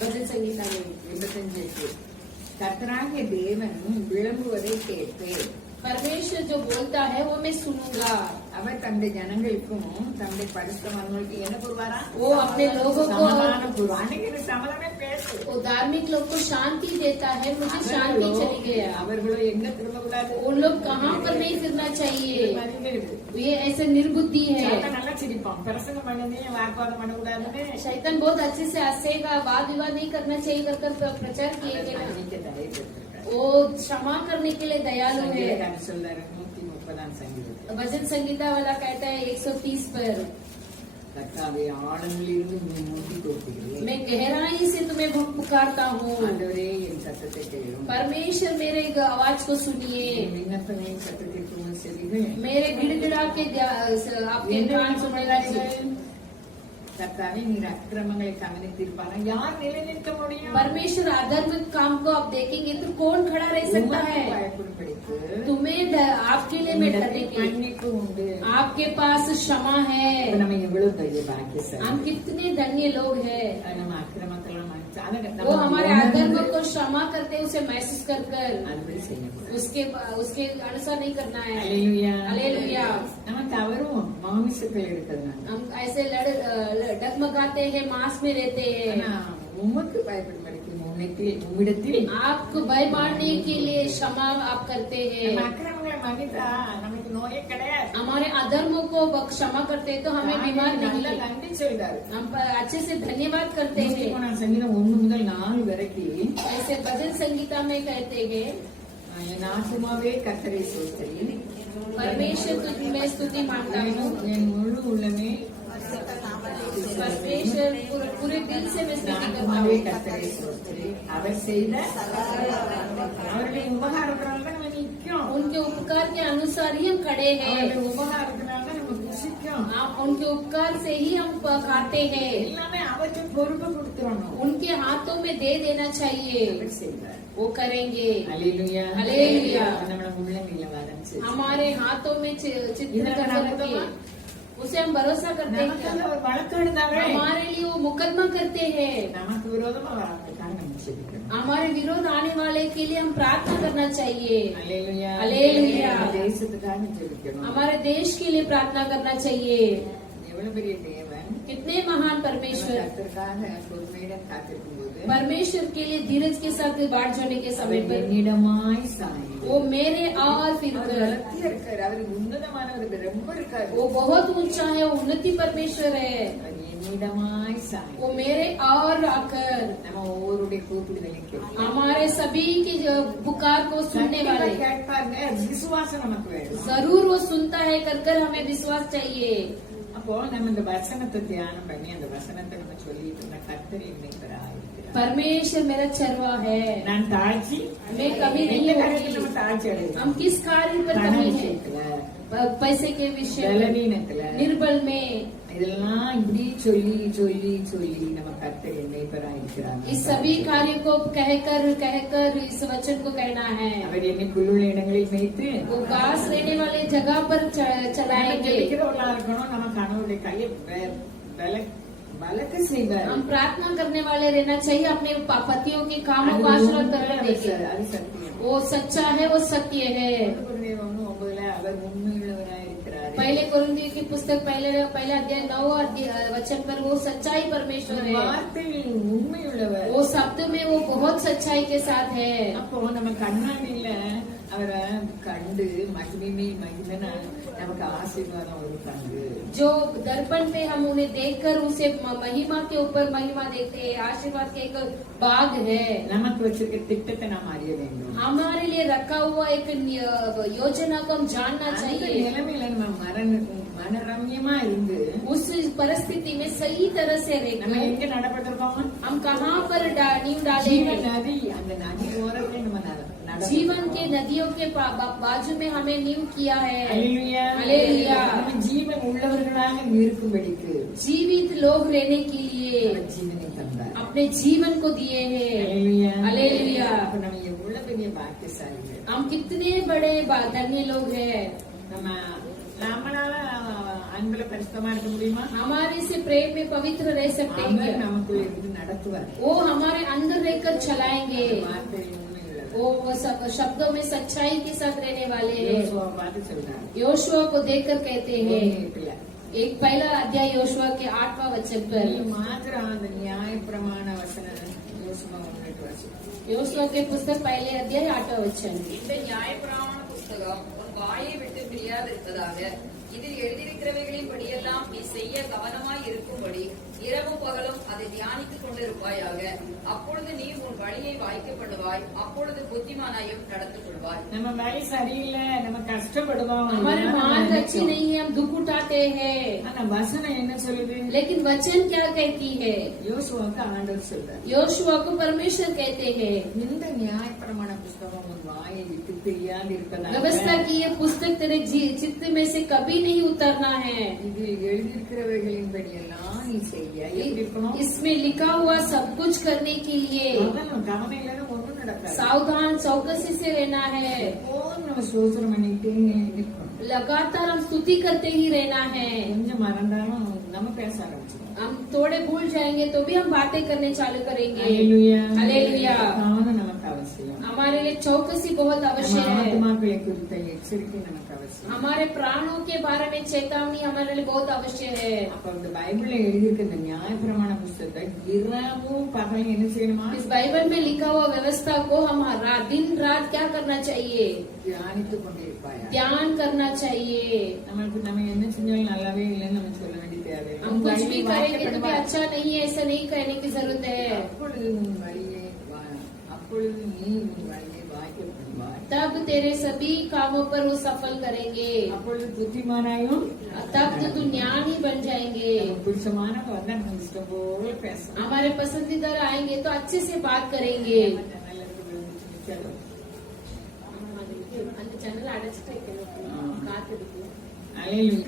भजन संगीता में 85 கர்த்தராகிய தேவன் விளம்புவதை கேட்பேன் परमेश्वर जो बोलता है वो मैं सुनूंगा। அவர் தம்முடைய ஜனங்களுக்கும் தம்முடைய பரிசுத்தவான்களுக்கும் என்ன கூறுவாரா वो अपने लोगों को சமாதானம் கூறுவார் அன்னைக்கு இது சமாதானமே பேசு वो धार्मिक लोग को शांति देता है। मुझे शांति चली गया। அவர்களோ எங்க திரும்ப கூடாது उन लोग कहाँ पर नहीं फिरना चाहिए। ये ऐसे निर्बुद्धि है। நல்லா சிரிப்பான் பிரசங்கம் பண்ணதே வாக்குவாதம் பண்ணக்கூடாதுன்னு शैतान बहुत अच्छे से हंसेगा, वाद विवाद नहीं करना चाहिए कर प्रचार किए गए ना। மன்னிக்க தயவு செய்திருக்கிறார். वो क्षमा करने के लिए दयालु है। சங்கீதக்காரன் சொல்றாரு 130 சங்கீதம் भजन संगीता वाला कहता है 130 पर, கர்த்தாவே ஆழங்களிலிருந்து உம்மை நோக்கி கூப்பிடுகிறேன் मैं गहराई से तुम्हें पुकारता हूँ। ஆண்டவரே என் சத்தத்தை கேளும் परमेश्वर मेरे आवाज को सुनिए। என் விண்ணப்பங்களின் சத்தத்திற்கு உன் செவிகள் मेरे गिड़गिड़ा के आपके कान सुनेगा। கர்த்தாவே நீர் அக்கிரமங்களை கவனித்திருப்பானா யார் நிலைநிற்க முடியும் परमेश्वर आध्यात्मिक काम को आप देखेंगे तो कौन खड़ा रह सकता உமக்கு है। பயப்படும்படிக்கு तुम्हें आपके लिए मैं डरने की, மன்னிப்பு உண்டு आपके पास क्षमा இப்ப है। நம்ம எவ்வளவு பெரிய பாக்கியசாலி हम कितने धन्य लोग हैं। நம்ம அக்கிரமத்தெல்லாம் மன்னிச்சு वो हमारे अधर्म को क्षमा करते उसे महसूस कर कर அதுபடி செய்யக்கூடாது. उसके अनुसार नहीं करना है। அல்லேலூயா. हालेलुया। நம்ம தவறும் மாமிசத்தில் இருக்கிறதுனால. हम ऐसे डगमगाते हैं, मांस में रहते हैं। ஆனா உமக்கு பயப்படும்படிக்கு உம்மிடத்தில் आपको भय मारने के लिए क्षमा आप करते हैं। நம்ம அக்கிரமங்களை மன்னித்தா நமக்கு நோயே கிடையாது. हमारे अधर्मों को क्षमा करते हैं तो हमें बीमार नहीं நல்ல है। நன்றி சொல்றாரு. हम अच्छे से धन्यवाद करते हैं। சங்கீதம் 1 முதல் 4 வரைக்கும் ऐसे भजन संगीता में कहते हैं, என் ஆத்துமாவே கர்த்தரை ஸ்தோத்திரி, परमेश्वर तुझ में स्तुति मानता हूँ, என் முழு உள்ளமே परमेश्वर पूरे दिल से मैं स्तुति करता ஆத்மாவே हूँ। கர்த்தரை ஸ்தோத்திரி. அவர் செய்த அவருடைய உபகாரத்தினால தான் நம்ம நிற்கும். उनके उपकार के अनुसार ही हम खड़े हैं। அவருடைய உபகாரத்தினால தான் நம்ம புசிக்கும். उनके उपकार से ही हम खाते हैं। எல்லாமே அவருக்கு பொறுப்பு கொடுத்துறணும். उनके हाथों में दे देना चाहिए, அவர் செய்வார். वो करेंगे। அல்லேலூயா. அல்லேலூயா. நம்மள உள்ளங்களில வரம் हमारे हाथों में चित्र इधर कर करके के उसे हम भरोसा करते நமக்கு हैं। அவர் வழக்காடுதாவே. हमारे लिए वो मुकदमा करते हैं। நமக்கு விரோதமா வராதுக்காக நம்ம ஜெபிக்கணும். हमारे विरोध आने वाले के लिए हम प्रार्थना करना चाहिए। அல்லேலூயா. அல்லேலூயா. நம்ம தேசத்துக்காக ஜெபிக்கணும். हमारे देश के लिए प्रार्थना करना चाहिए। எவ்வளவு பெரிய தேவன். कितने महान परमेश्वर। கர்த்தருக்காக பொறுமையுடன் காத்திருக்கும் போது परमेश्वर के लिए धीरज के साथ बाट जोड़ने के समय அவர் पर என்னிடமாய் சாயும். वो मेरे और फिर அவர் कर, வளர்த்தியா இருக்காரு. அவர் உன்னதமானவர் ரொம்ப இருக்காரு. वो बहुत ऊंचा है, वो उन्नति परमेश्वर है। அவர் என்னிடமாய் சாயும். वो मेरे और आकर நம்ம ஒவ்வொருடைய கூப்பிடுதலையும் கேட்கிறோம். हमारे सभी के जो पुकार को सुनने वाले கேட்பாருங்க. விசுவாசம் நமக்கு வேணும். जरूर वो सुनता है, कर कर हमें विश्वास चाहिए। அப்போ நம்ம இந்த வசனத்தை தியானம் பண்ணி அந்த வசனத்தை நம்ம சொல்லிட்டு இருந்த கர்த்தர் என்னைக்கிறார். परमेश्वर मेरा चरवा है, நான் தாழ்ச்சி मैं कभी नहीं எந்த காரியத்துல होगी। நம்ம தாழ்ச்சி அடைவோம். हम किस कार्य पर பண कमी है? விஷயத்துல, पैसे के विषय में, பலவீனத்துல, निर्बल में, இதெல்லாம் இப்படி சொல்லி சொல்லி சொல்லி நம்ம கர்த்தர் என்னைப்பரா இருக்கிறார். इस सभी कार्य को कहकर इस वचन को कहना है। அவர் என்னைக்குள்ள இடங்களில் வைத்து वो घास रहने वाले जगह पर चलाएंगे। ஜெபிக்கிறவர்களா இருக்கணும். நம்ம கணவருடைய கையை பலக்க செய்வார். हम प्रार्थना करने वाले रहना चाहिए, अपने पतियों के कामों को आशीर्वाद करने देंगे। அது சத்தியம். वो सच्चा है, वो सत्य है। அவர் உண்மையுள்ளவராய் இருக்கிறார். पहले कुरिन्थियों की पुस्तक पहले अध्याय 9 वचन पर वो सच्चाई परमेश्वर है। வார்த்தையில் உண்மையுள்ளவர். वो शब्द में वो बहुत सच्चाई के साथ है। அப்போ நம்ம கண்ணாடியில அவரை கண்டு மகிமைனா நமக்கு ஆசீர்வாதம் ஒரு பங்கு. जो दर्पण में हम उन्हें देखकर उसे महिमा के ऊपर महिमा देखते हैं, आशीर्वाद के एक बाग है। நமக்கு வச்சிருக்க திட்டத்தை நாம் அறிய வேண்டும். हमारे लिए रखा हुआ एक योजना को हम जानना அந்த चाहिए। நிலைமையில நம்ம மனரம்யமா இருந்து उस परिस्थिति में सही तरह से நம்ம रहकर எங்க நடப்பட்டிருக்கோம். हम कहाँ पर नींव डाले ஜீவ हैं? நதி, அந்த நதி ஓரத்தில் நம்ம जीवन के नदियों के बाजू में हमें नींव किया है। அல்லேலூயா. அல்லேலூயா. நம்ம ஜீவன் உள்ளவர்களாக இருக்கும்படிக்கு जीवित लोग रहने के लिए அவர் ஜீவனை தந்தார். अपने जीवन को दिए हैं। அல்லேலூயா. அல்லேலூயா. அப்ப நம்ம எவ்வளவு பெரிய பாக்கியசாலிகள். हम कितने बड़े धन्य लोग हैं। நம்மளால அன்புல பரிசுத்தமா இருக்க முடியுமா? हमारे से प्रेम में पवित्र रह सकते அவர் हैं। நமக்குள்ள இருந்து நடத்துவார். वो हमारे अंदर रहकर चलाएंगे। வார்த்தையில் உண்மையுள்ளவர். वो शब्दों में सच्चाई के साथ रहने वाले हैं। யோசுவா பார்த்து சொல்றாரு. योशुआ को देखकर कहते हैं, இல்ல, एक पहला अध्याय योशुआ के 8वां वचन पर, நீ மாத்திரம் அந்த நியாயப்பிரமாண வசனம் யோசுவா 1:8 योशुआ के पुस्तक पहले अध्याय 8वां वचन, இந்த நியாயப்பிரமாண புஸ்தகம் உன் வாயை விட்டு பிரியாதிருப்பதாக, இதில் எழுதியிருக்கிறவைகளின் படியெல்லாம் நீ செய்ய கவனமாய் இருக்கும்படி இரவும் பகலும் அதை தியானித்துக் கொண்டிருப்பாயாக. அப்பொழுது நீ உன் வழியை வாய்க்க பண்ணுவாய், அப்பொழுது புத்திமானாயும் நடந்து கொள்வாய். நம்ம வழி சரியில்லை, நம்ம கஷ்டப்படுவோம். हमारे मार्ग अच्छी नहीं है, हम दुख उठाते हैं, ஆனா வசனம் என்ன சொல்லுது? लेकिन वचन क्या कहती है? யோசுவாக்கு ஆண்டவர் சொல்றார். योशुआ को परमेश्वर कहते हैं, இந்த நியாயப்பிரமாண புஸ்தகம் உன் வாயை விட்டு பிரியாது व्यवस्था இருப்பதாக की ये पुस्तक तेरे चित्त में से कभी नहीं उतरना है। இதில் எழுதியிருக்கிறவைகளின்படி எல்லாம் நீ செய்ய எப்படி இருக்கணும்? इसमें लिखा हुआ सब कुछ करने के लिए கவனம் இல்லைன்னா ஒண்ணும் நடக்காது. सावधान चौकसी से रहना है। எப்போதும் நம்ம சோதனை பண்ணிட்டே இருக்கணும். लगातार हम स्तुति करते ही रहना है। கொஞ்சம் மறந்தாலும் நம்ம பேச ஆரம்பிச்சிடும். हम थोड़े भूल जाएंगे तो भी हम बातें करने चालू करेंगे। ஹalleluya. हालेलुया। கவனம் நமக்கு அவசியம். हमारे लिए चौकसी बहुत अवश्य நம்ம है। ஆத்மாக்களை குறித்த எச்சரிக்கை நமக்கு அவசியம். हमारे प्राणों के बारे में चेतावनी हमारे लिए बहुत अवश्य है। அப்ப இந்த பைபிள்ல எழுதியிருக்க இந்த நியாயப்பிரமாண புஸ்தகத்தை இரவும் பகலும் என்ன செய்யணுமா? इस बाइबल में लिखा हुआ व्यवस्था को हम दिन रात क्या करना चाहिए? தியானித்துக் கொண்டிருப்பாயா? ध्यान करना चाहिए। நம்ம என்ன செஞ்சாலும் நல்லாவே இல்லைன்னு நம்ம சொல்ல வேண்டிய தேவை. हम कुछ भी करेंगे तो भी अच्छा नहीं है ऐसा नहीं कहने की जरूरत है। அப்பொழுது உன் வழியை அப்பொழுது நீ உன் வழியை வாய்க்கப்படுவாய். तब तेरे सभी कामों पर वो सफल करेंगे। அப்பொழுது புத்திமானாயும் तब तो तू ज्ञानी बन जाएंगे। புருஷமானவங்க வந்தா நம்ம இஷ்டம் போல பேசணும். हमारे पसंदीदा आएंगे तो अच्छे से बात करेंगे। அந்த சேனல் அடைச்சிட்டு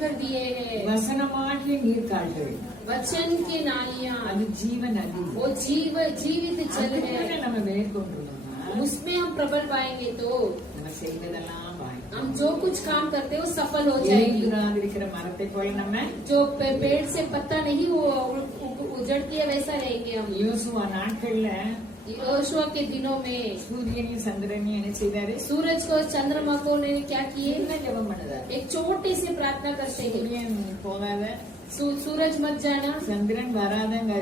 कर दिए हैं। வசனமாகிய நீர்க்கால்கள் वचन की नालियां அது ஜீவ நதி. वो जीवित जल है। அதுக்குள்ள நம்ம மேற்கொண்டுள்ளோம்னா उसमें हम प्रबल पाएंगे तो நம்ம செய்வதெல்லாம் வாய்க்கும். हम जो कुछ काम करते हैं वो सफल हो जाएगी। இருக்கிற மரத்தை போல நம்ம जो पेड़ से पत्ता नहीं वो उजड़ती है वैसा रहेंगे हम। யோசுவா நாட்கள்ல योशुआ के दिनों में சூரியனையும் சந்திரனையும் என்ன செய்தாரு? सूरज को चंद्रमा को उन्होंने क्या किए? என்ன ஜெபம் பண்ணுதாரு? एक छोटी सी प्रार्थना करते हैं। சூரியன் போகாத, सूरज मत जाना, சந்திரன் வராதங்க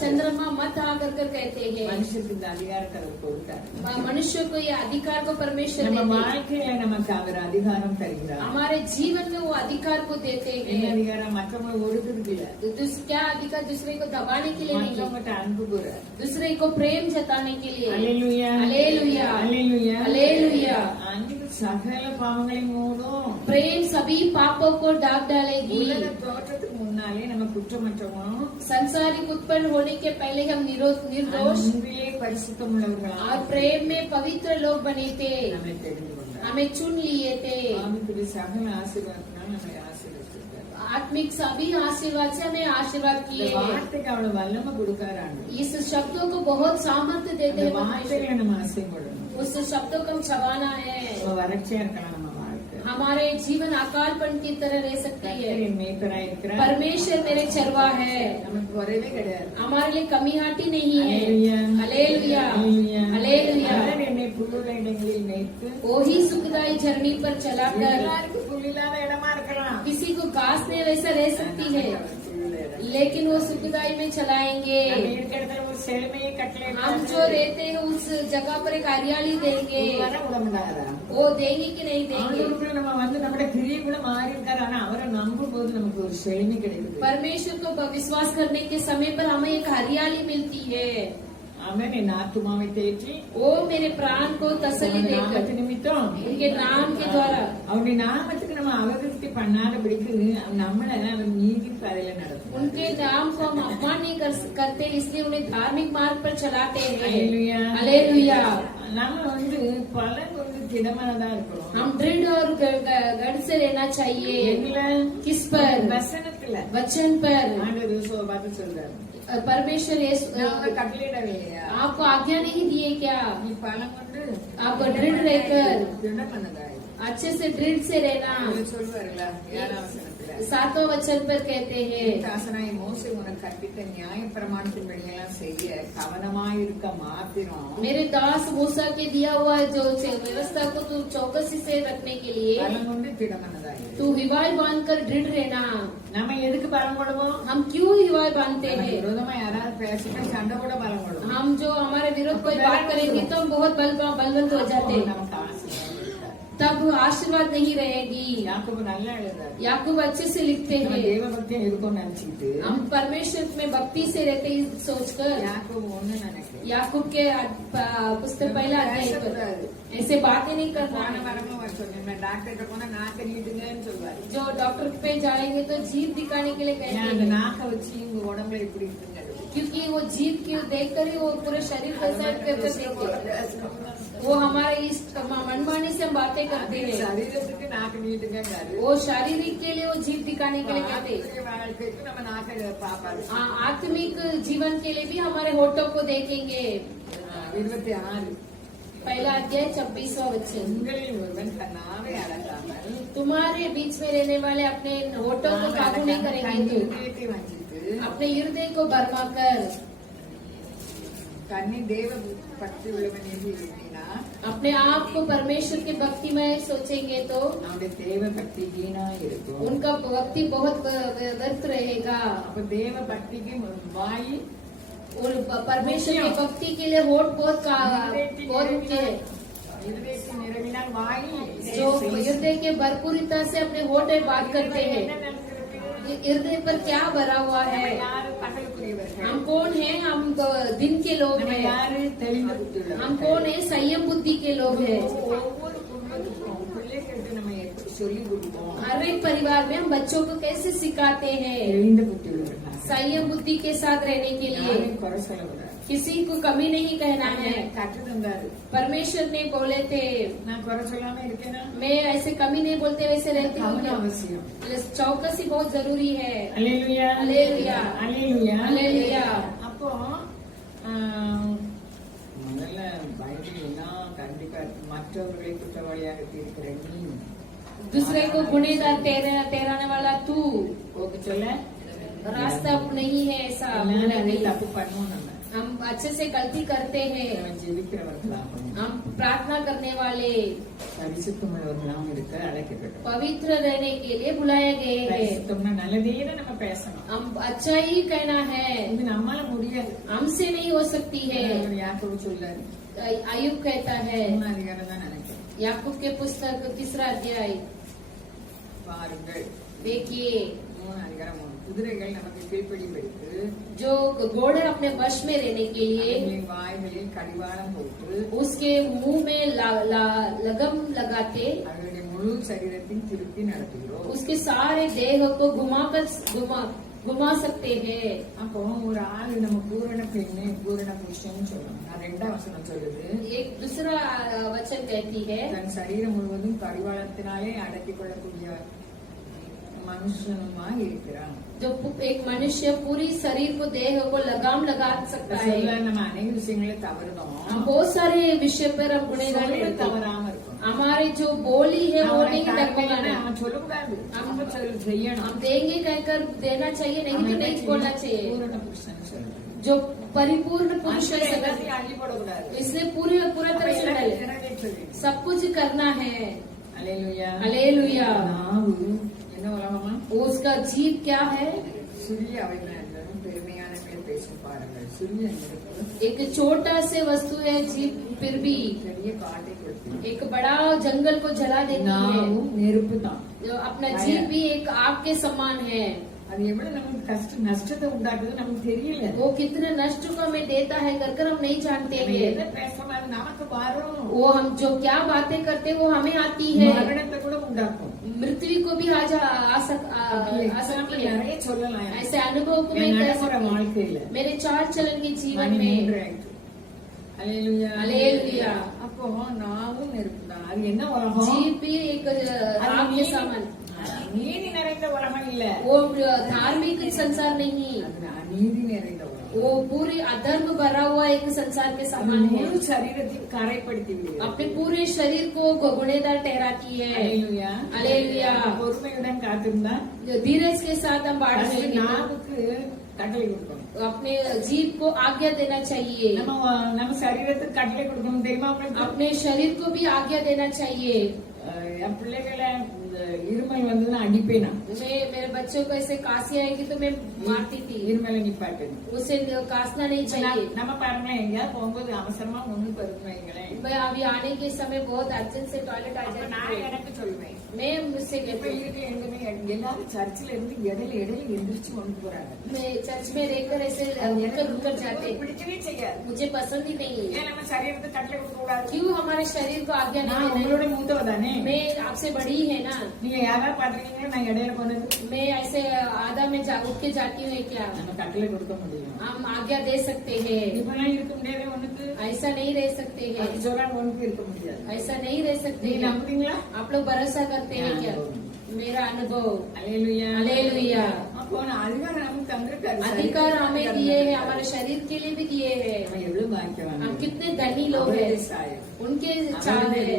चंद्रमा मत आकर कर कहते हैं। மனுஷத்துக்கு இந்த அதிகாரத்தை அவர் கொடுத்தாரு. मनुष्य को ये अधिकार को परमेश्वर நம்ம देते हैं। வாழ்க்கையில நமக்கு அவர் அதிகாரம் தருகிறார். हमारे जीवन में वो अधिकार को देते என்ன हैं। அதிகாரம்? மற்றவங்களை ஒடுக்குறதுக்கு இல்ல, क्या अधिकार? दूसरे को दबाने के लिए नहीं, மற்றவங்கிட்ட அன்பு கூற. दूसरे को प्रेम जताने के लिए। அல்லேலூயா, அல்லேலூயா, அல்லேலூயா, அல்லேலூया। அன்பு சகல பாவங்களை மூடும். प्रेम सभी पापों को ढाक डालेगी। உலக தோற்றத்துக்கு முன்னாலே நம்ம குற்றமற்றவங்களும் संसारिक उत्पन्न होने के पहले हम निर्दोष அன்பிலே பரிசுத்தம் உள்ளவர்களாக और प्रेम में पवित्र लोग बने थे। நம்மை தெரிந்து கொண்டார். हमें चुन लिए थे। ஆவிக்குரிய சகல ஆசீர்வாதத்தினால் நம்மை ஆசீர்வதிச்சிருக்கார். आत्मिक सभी आशीर्वाद से हमें आशीर्वाद இந்த किए। வார்த்தைக்கு அவ்வளவு வல்லமை கொடுக்காராண்டு. इस शब्दों को बहुत सामर्थ्य देते இந்த हैं परमेश्वर। வார்த்தைகளை நம்ம ஆசைப்படணும். उस शब्दों को हम छवाना है। நம்ம வறட்சியா இருக்கலாம் நம்ம வாழ்க்கை. हमारे जीवन अकालपन की तरह रह सकती है। கர்த்தர் என் மேய்ப்பராய் இருக்கிறார். परमेश्वर मेरे चरवा है। நமக்கு குறைவே கிடையாது. हमारे लिए कमी हाटी नहीं है। அல்லேலூயா, हालेलुया, அல்லேலூயா, हालेलुया। அவர் என்னை புல்லுள்ள இடங்களில் மேய்த்து वो ही सुखदाई झरनी पर चलाकर எல்லாருக்கும் புல் இல்லாத இடமா இருக்கலாம். किसी को घास में वैसा रह सकती है, புல்லுள்ள இடம். लेकिन वो सुखदाई में चलाएंगे। நம்ம இருக்கிற இடத்துல ஒரு செழுமையை கட்டளை हम जो रहते हैं उस जगह पर एक हरियाली देंगे। வர விடமாட்டாரா? वो देंगे कि नहीं देंगे? ஆண்டவருக்குள்ள நம்ம வந்து நம்முடைய கிரியை கூட மாறி இருக்காரு. ஆனா அவரை நம்பும் போது நமக்கு ஒரு செழுமை கிடைக்குது. परमेश्वर को विश्वास करने के समय पर हमें एक हरियाली मिलती है। அவன் என் ஆத்துமாவை தேற்றி वो मेरे प्राण को तसल्ली அவருடைய देकर நாமத்து நிமித்தம் उनके नाम के द्वारा அவருடைய நாமத்துக்கு நம்ம அவகிருத்தி பண்ணாதபடிக்கு நம்மள அவன் நீதி பாதையில நடத்தும். उनके नाम को हम अपमान नहीं करते, इसलिए उन्हें धार्मिक मार्ग पर चलाते हैं। அல்லேலூயா. हालेलुया। நம்ம வந்து பல வந்து திடமானதா இருக்கிறோம். हम दृढ़ और गढ़ से रहना चाहिए। எதுல? किस पर? வசனத்துல. वचन पर। ஆண்டவர் யோசுவாவை பார்த்து சொல்றாரு, परमेश्वर நான் உனக்கு கட்டளையிடவில்லையா? आपको आज्ञा नहीं दिए क्या? நீ பலம் கொண்டு आप दृढ़ रहकर திடமானதாய் अच्छे से दृढ़ से रहना। சொல்லுவாருல 7ஆம் வசனத்துல, 7वें वचन पर कहते हैं, தாசனாய் மோசே உனக்கு கற்பித்த நியாய பிரமாணத்தின்படியெல்லாம் செய்ய கவனமாயிருக்க மாத்திரம் मेरे दास मूसा के दिया हुआ जो व्यवस्था को तू चौकसी से रखने के लिए பலம் கொண்டு திடமானதாய். तू हिवाय बांध कर दृढ़ रहना। நம்ம எதுக்கு பலம் கொடுவோம்? हम क्यों हिवाय बांधते நமக்கு हैं? விரோதமா யாராவது பேசினா சண்டை கூட பலம் கொடுவோம். हम जो हमारे विरोध कोई बात करेंगे तो हम बहुत बलवंत हो जाते हैं, நமக்கு ஆசீர்வாதம் இருக்காது. तब आशीर्वाद नहीं रहेगी। யாக்கோபு நல்லா எழுதாரு. याकूब अच्छे से लिखते நம்ம हैं, தேவ பக்தியம் இருக்கும்னு நினைச்சிட்டு हम परमेश्वर में भक्ति से रहते हैं सोचकर। யாக்கோபு ஒண்ணு நினைக்கிறேன், याकूब के पुस्तक पहला अध्याय पर ऐसे बातें नहीं करना போன है। வாரமும் அவர் சொன்னேன், டாக்டர்கிட்ட போனா நாக்க நீட்டுங்கன்னு சொல்லுவாரு. जो डॉक्टर पे जाएंगे तो जीभ दिखाने के लिए कहते ஏன் அந்த हैं, நாக்க வச்சு உங்க உடம்புல இப்படி இருக்குங்கிறது. क्योंकि वो जीभ की देख कर ही वो पूरे शरीर कैसा करके देखते। वो हमारे इस मनमानी से हम बातें करते हैं। சரீரத்துக்கு நாக்கு நீட்டுங்கிறாரு. वो शारीरिक के लिए वो जीभ दिखाने के लिए कहते हैं। ஆத்மீக வாழ்க்கைக்கு நம்ம நாக்க பாப்பாரு. आत्मिक जीवन के लिए भी हमारे होठों को देखेंगे। 26 पहला अध्याय 26वां वचन, உங்களில் ஒருவன் தன் நாவை அடக்காமல் तुम्हारे बीच में रहने वाले अपने होठों को काबू नहीं करेंगे तो இதயத்தை வஞ்சித்து अपने हृदय को भरमाकर தன்னை தேவ பக்தி உள்ளவன் என்று எண்ணினா अपने आप को परमेश्वर की भक्ति में सोचेंगे तो அவனுடைய தேவ பக்தி வீணா இருக்கும். उनका भक्ति बहुत व्यर्थ रहेगा। அப்ப தேவ பக்திக்கு வாய் और परमेश्वर की भक्ति के लिए होठ बहुत मुख्य है। இதயத்தின் நிறைவினால் வாய் जो हृदय के भरपूरिता से अपने होठ में बात करते हैं, हृदय पर क्या भरा हुआ है। யாரு பகலுக்குரியவர்கள், हम कौन हैं? हम दिन के लोग நம்ம हैं। யாரு தெளிந்த புத்தியுள்ளவர்கள். हम कौन है? संयम बुद्धि के लोग हैं। ஒவ்வொரு குடும்பத்துக்கும் பிள்ளைகளுக்கு நம்ம எப்படி சொல்லிக் கொடுப்போம்? हर एक परिवार में हम बच्चों को कैसे सिखाते हैं தெளிந்த புத்தியுள்ளவர்கள். संयम बुद्धि के साथ रहने के लिए। யாரையும் குறை சொல்லக்கூடாது. किसी को कमी नहीं कहना है। கற்று தந்தாரு. परमेश्वर ने बोले थे, நான் குறை சொல்லாம இருக்கேனா? मैं ऐसे कमी नहीं बोलते वैसे रहती हूँ கவனம் क्या? அவசியம். चौकसी बहुत जरूरी है। அல்லேலூயா, அல்லேலூயா, அல்லேலூயா, அல்லேலூயா. அப்போ முதல்ல பைபிள்னா கண்டிப்பா மற்றவர்களை குற்றவாளியாக தீர்க்கிற நீ दूसरे को गुनेगार ठहराने वाला तू, போக்கு சொல்ல रास्ता नहीं है ऐसा। எல்லாரும் அதே தப்பு பண்ணுவோம். हम अच्छे से गलती करते हैं। நம்ம ஜெபிக்கிறவர்களாகவும் हम प्रार्थना करने वाले பரிசுத்தமுள்ளவர்களாகவும் இருக்க அழைக்கப்பட்டோம். पवित्र रहने के लिए बुलाए गए हैं। பரிசுத்தம்னா நல்லதே நம்ம பேசணும். हम अच्छा ही कहना है, இது நம்மால முடியாது. हमसे नहीं हो सकती है। யாக்கோபு சொல்றாரு, आयुब कहता है, 3 அதிகாரம் தான் நினைக்கிறேன். याकूब के पुस्तक 3 अध्याय பாருங்கள், देखिए, 3 அதிகாரம் 3. குதிரைகள் நமக்கு கீழ்ப்படிபடிக்கு जो घोड़े अपने वश में रहने के लिए அவைகளின் வாய்களில் கடிவாளம் போட்டு उसके मुंह में लगम लगाते, அவர்களுடைய முழு சரீரத்தையும் திருப்பி நடத்துகிறோம். उसके सारे देह को घुमा सकते हैं। அப்போ ஒரு ஆளு நம்ம பூரண பெண்ணு பூரண புருஷன் சொல்லணும். நான் 2ஆம் வசனம் சொல்லுது, एक दूसरा वचन कहती है, தன் சரீரம் முழுவதும் கடிவாளத்தினாலே அடக்கிக் கொள்ளக்கூடிய மனுஷனுமா இருக்கிறான். जो एक मनुष्य पूरी शरीर को देह को लगाम लगा सकता है। சொல்ல நம்ம अनेक விஷயங்களை தவறுதோம். हम बहुत सारे विषय पर हम गुनहगार சொல்ல करते हैं। தவறாம இருக்கும். हमारी जो बोली है वो नहीं डगमगाना। நம்ம சொல்லக்கூடாது. நம்ம செய்யணும். हम देंगे कहकर देना चाहिए, नहीं तो नहीं बोलना चाहिए। பூரண புருஷன் சொல்லுது. जो परिपूर्ण पुरुष है, எல்லாத்தையும் அள்ளி போடக்கூடாது. इसलिए पूरा तरह से डाले। सब कुछ करना है। அல்லேலூயா, हालेलुया। நாவு என்ன உலகமா? उसका जीव क्या है? சுரிய அவைகளும் பெருமையான மேல் பேசும் பாருங்கள். சுரிய एक छोटा से वस्तु है जीव, फिर भी பெரிய காட்டை கொடுத்து एक बड़ा जंगल को जला देती है। நாவும் நெருப்பு தான். जो अपना जीव भी एक आग के समान है। அது எவ்வளவு நமக்கு நஷ்டத்தை உண்டாக்குது நமக்கு தெரியல. वो कितने नष्ट को हमें देता है कर हम नहीं जानते நம்ம हैं। எதை பேசுறோம் அது நமக்கு வரும். वो हम जो क्या बातें करते वो हमें आती है। மரணத்தை கூட உண்டாக்கும். मृत्यु को भी आ सकती है। நிறைய சொல்லலாம். ऐसे अनुभव को मैं என் कर நடைமுறை सकती हूँ। வாழ்க்கையில मेरे चाल चलन के जीवन மணி में। 3 ஆயிட்டு. அல்லேலூயா, அல்லேலூயா. அப்போ நாவும் நெருப்பு தான். அது என்ன உலகம்? जीव भी एक आग के समान। நீதி நிறைந்த உலகம் இல்ல. वो धार्मिक संसार नहीं, அது அநீதி நிறைந்த உலகம். वो पूरे अधर्म भरा हुआ एक संसार के समान है। முழு சரீரத்தையும் கரைப்படுத்தி விடுகிறது. अपने पूरे शरीर को गुनेगार ठहराती है। அல்லேலூயா, அல்லேலூயா। பொறுமையுடன் காத்திருந்தா जो धीरज के साथ हम बाढ़ ஃபர்ஸ்ட் में நாவுக்கு கட்டளை கொடுக்கணும். अपने जीव को आज्ञा देना चाहिए। நம்ம சரீரத்துக்கு கட்டளை கொடுக்கணும் தெரியுமா உங்களுக்கு? अपने शरीर को भी आज्ञा देना चाहिए। என் பிள்ளைகளை இந்த இருமல் வந்ததுன்னா அடிப்பேனா? मैं मेरे बच्चों को ऐसे काशी आएगी तो मैं मारती थी। இருமலை நிப்பாட்டு. उसे कासना नहीं चाहिए। நம்ம பாருங்க எங்கேயாவது போகும்போது அவசரமா ஒண்ணு பருத்து வைங்களேன். मैं अभी आने के समय बहुत अर्जेंट से टॉयलेट आ அப்ப நான் जाती எனக்கு சொல்லுவேன். मैं मुझसे இப்ப कहती हूँ, இருக்கு எங்குமே எல்லாரும் சர்ச்சில் இருந்து இடையில எந்திரிச்சு கொண்டு போறாங்க. मैं चर्च में रहकर ऐसे रुक जाते, பிடிக்கவே செய்யாது. मुझे पसंद ही नहीं है। ஏன் நம்ம சரீரத்துக்கு கட்டளை கொடுக்க கூடாது? क्यों हमारे शरीर को आज्ञा நான் नहीं உங்களோட देना? மூத்தவ தானே. मैं आपसे बड़ी है ना। நீங்க யாராவது பாத்துருக்கீங்க நான் இடையில போனது? मैं ऐसे आधा में उठ के जाती हूँ क्या? நம்ம கட்டளை கொடுக்க முடியும். हम आज्ञा दे सकते हैं, இப்பெல்லாம் இருக்க முடியாது. ஒண்ணுக்கு ऐसा नहीं रह सकते हैं, அது சொல்ல ஒண்ணுக்கு இருக்க முடியாது. ऐसा नहीं रह सकते நீங்க हैं। நம்புறீங்களா? आप लोग भरोसा करते हैं क्या? मेरा अनुभव। அல்லேலூயா, हालेलुया। அப்போ அதிகாரம் நமக்கு தந்திருக்காரு. अधिकार हमें दिए हैं, हमारे शरीर के लिए भी दिए हैं। நம்ம எவ்வளவு பாக்கியவான். हम कितने धनी लोग हैं, उनके चाल है,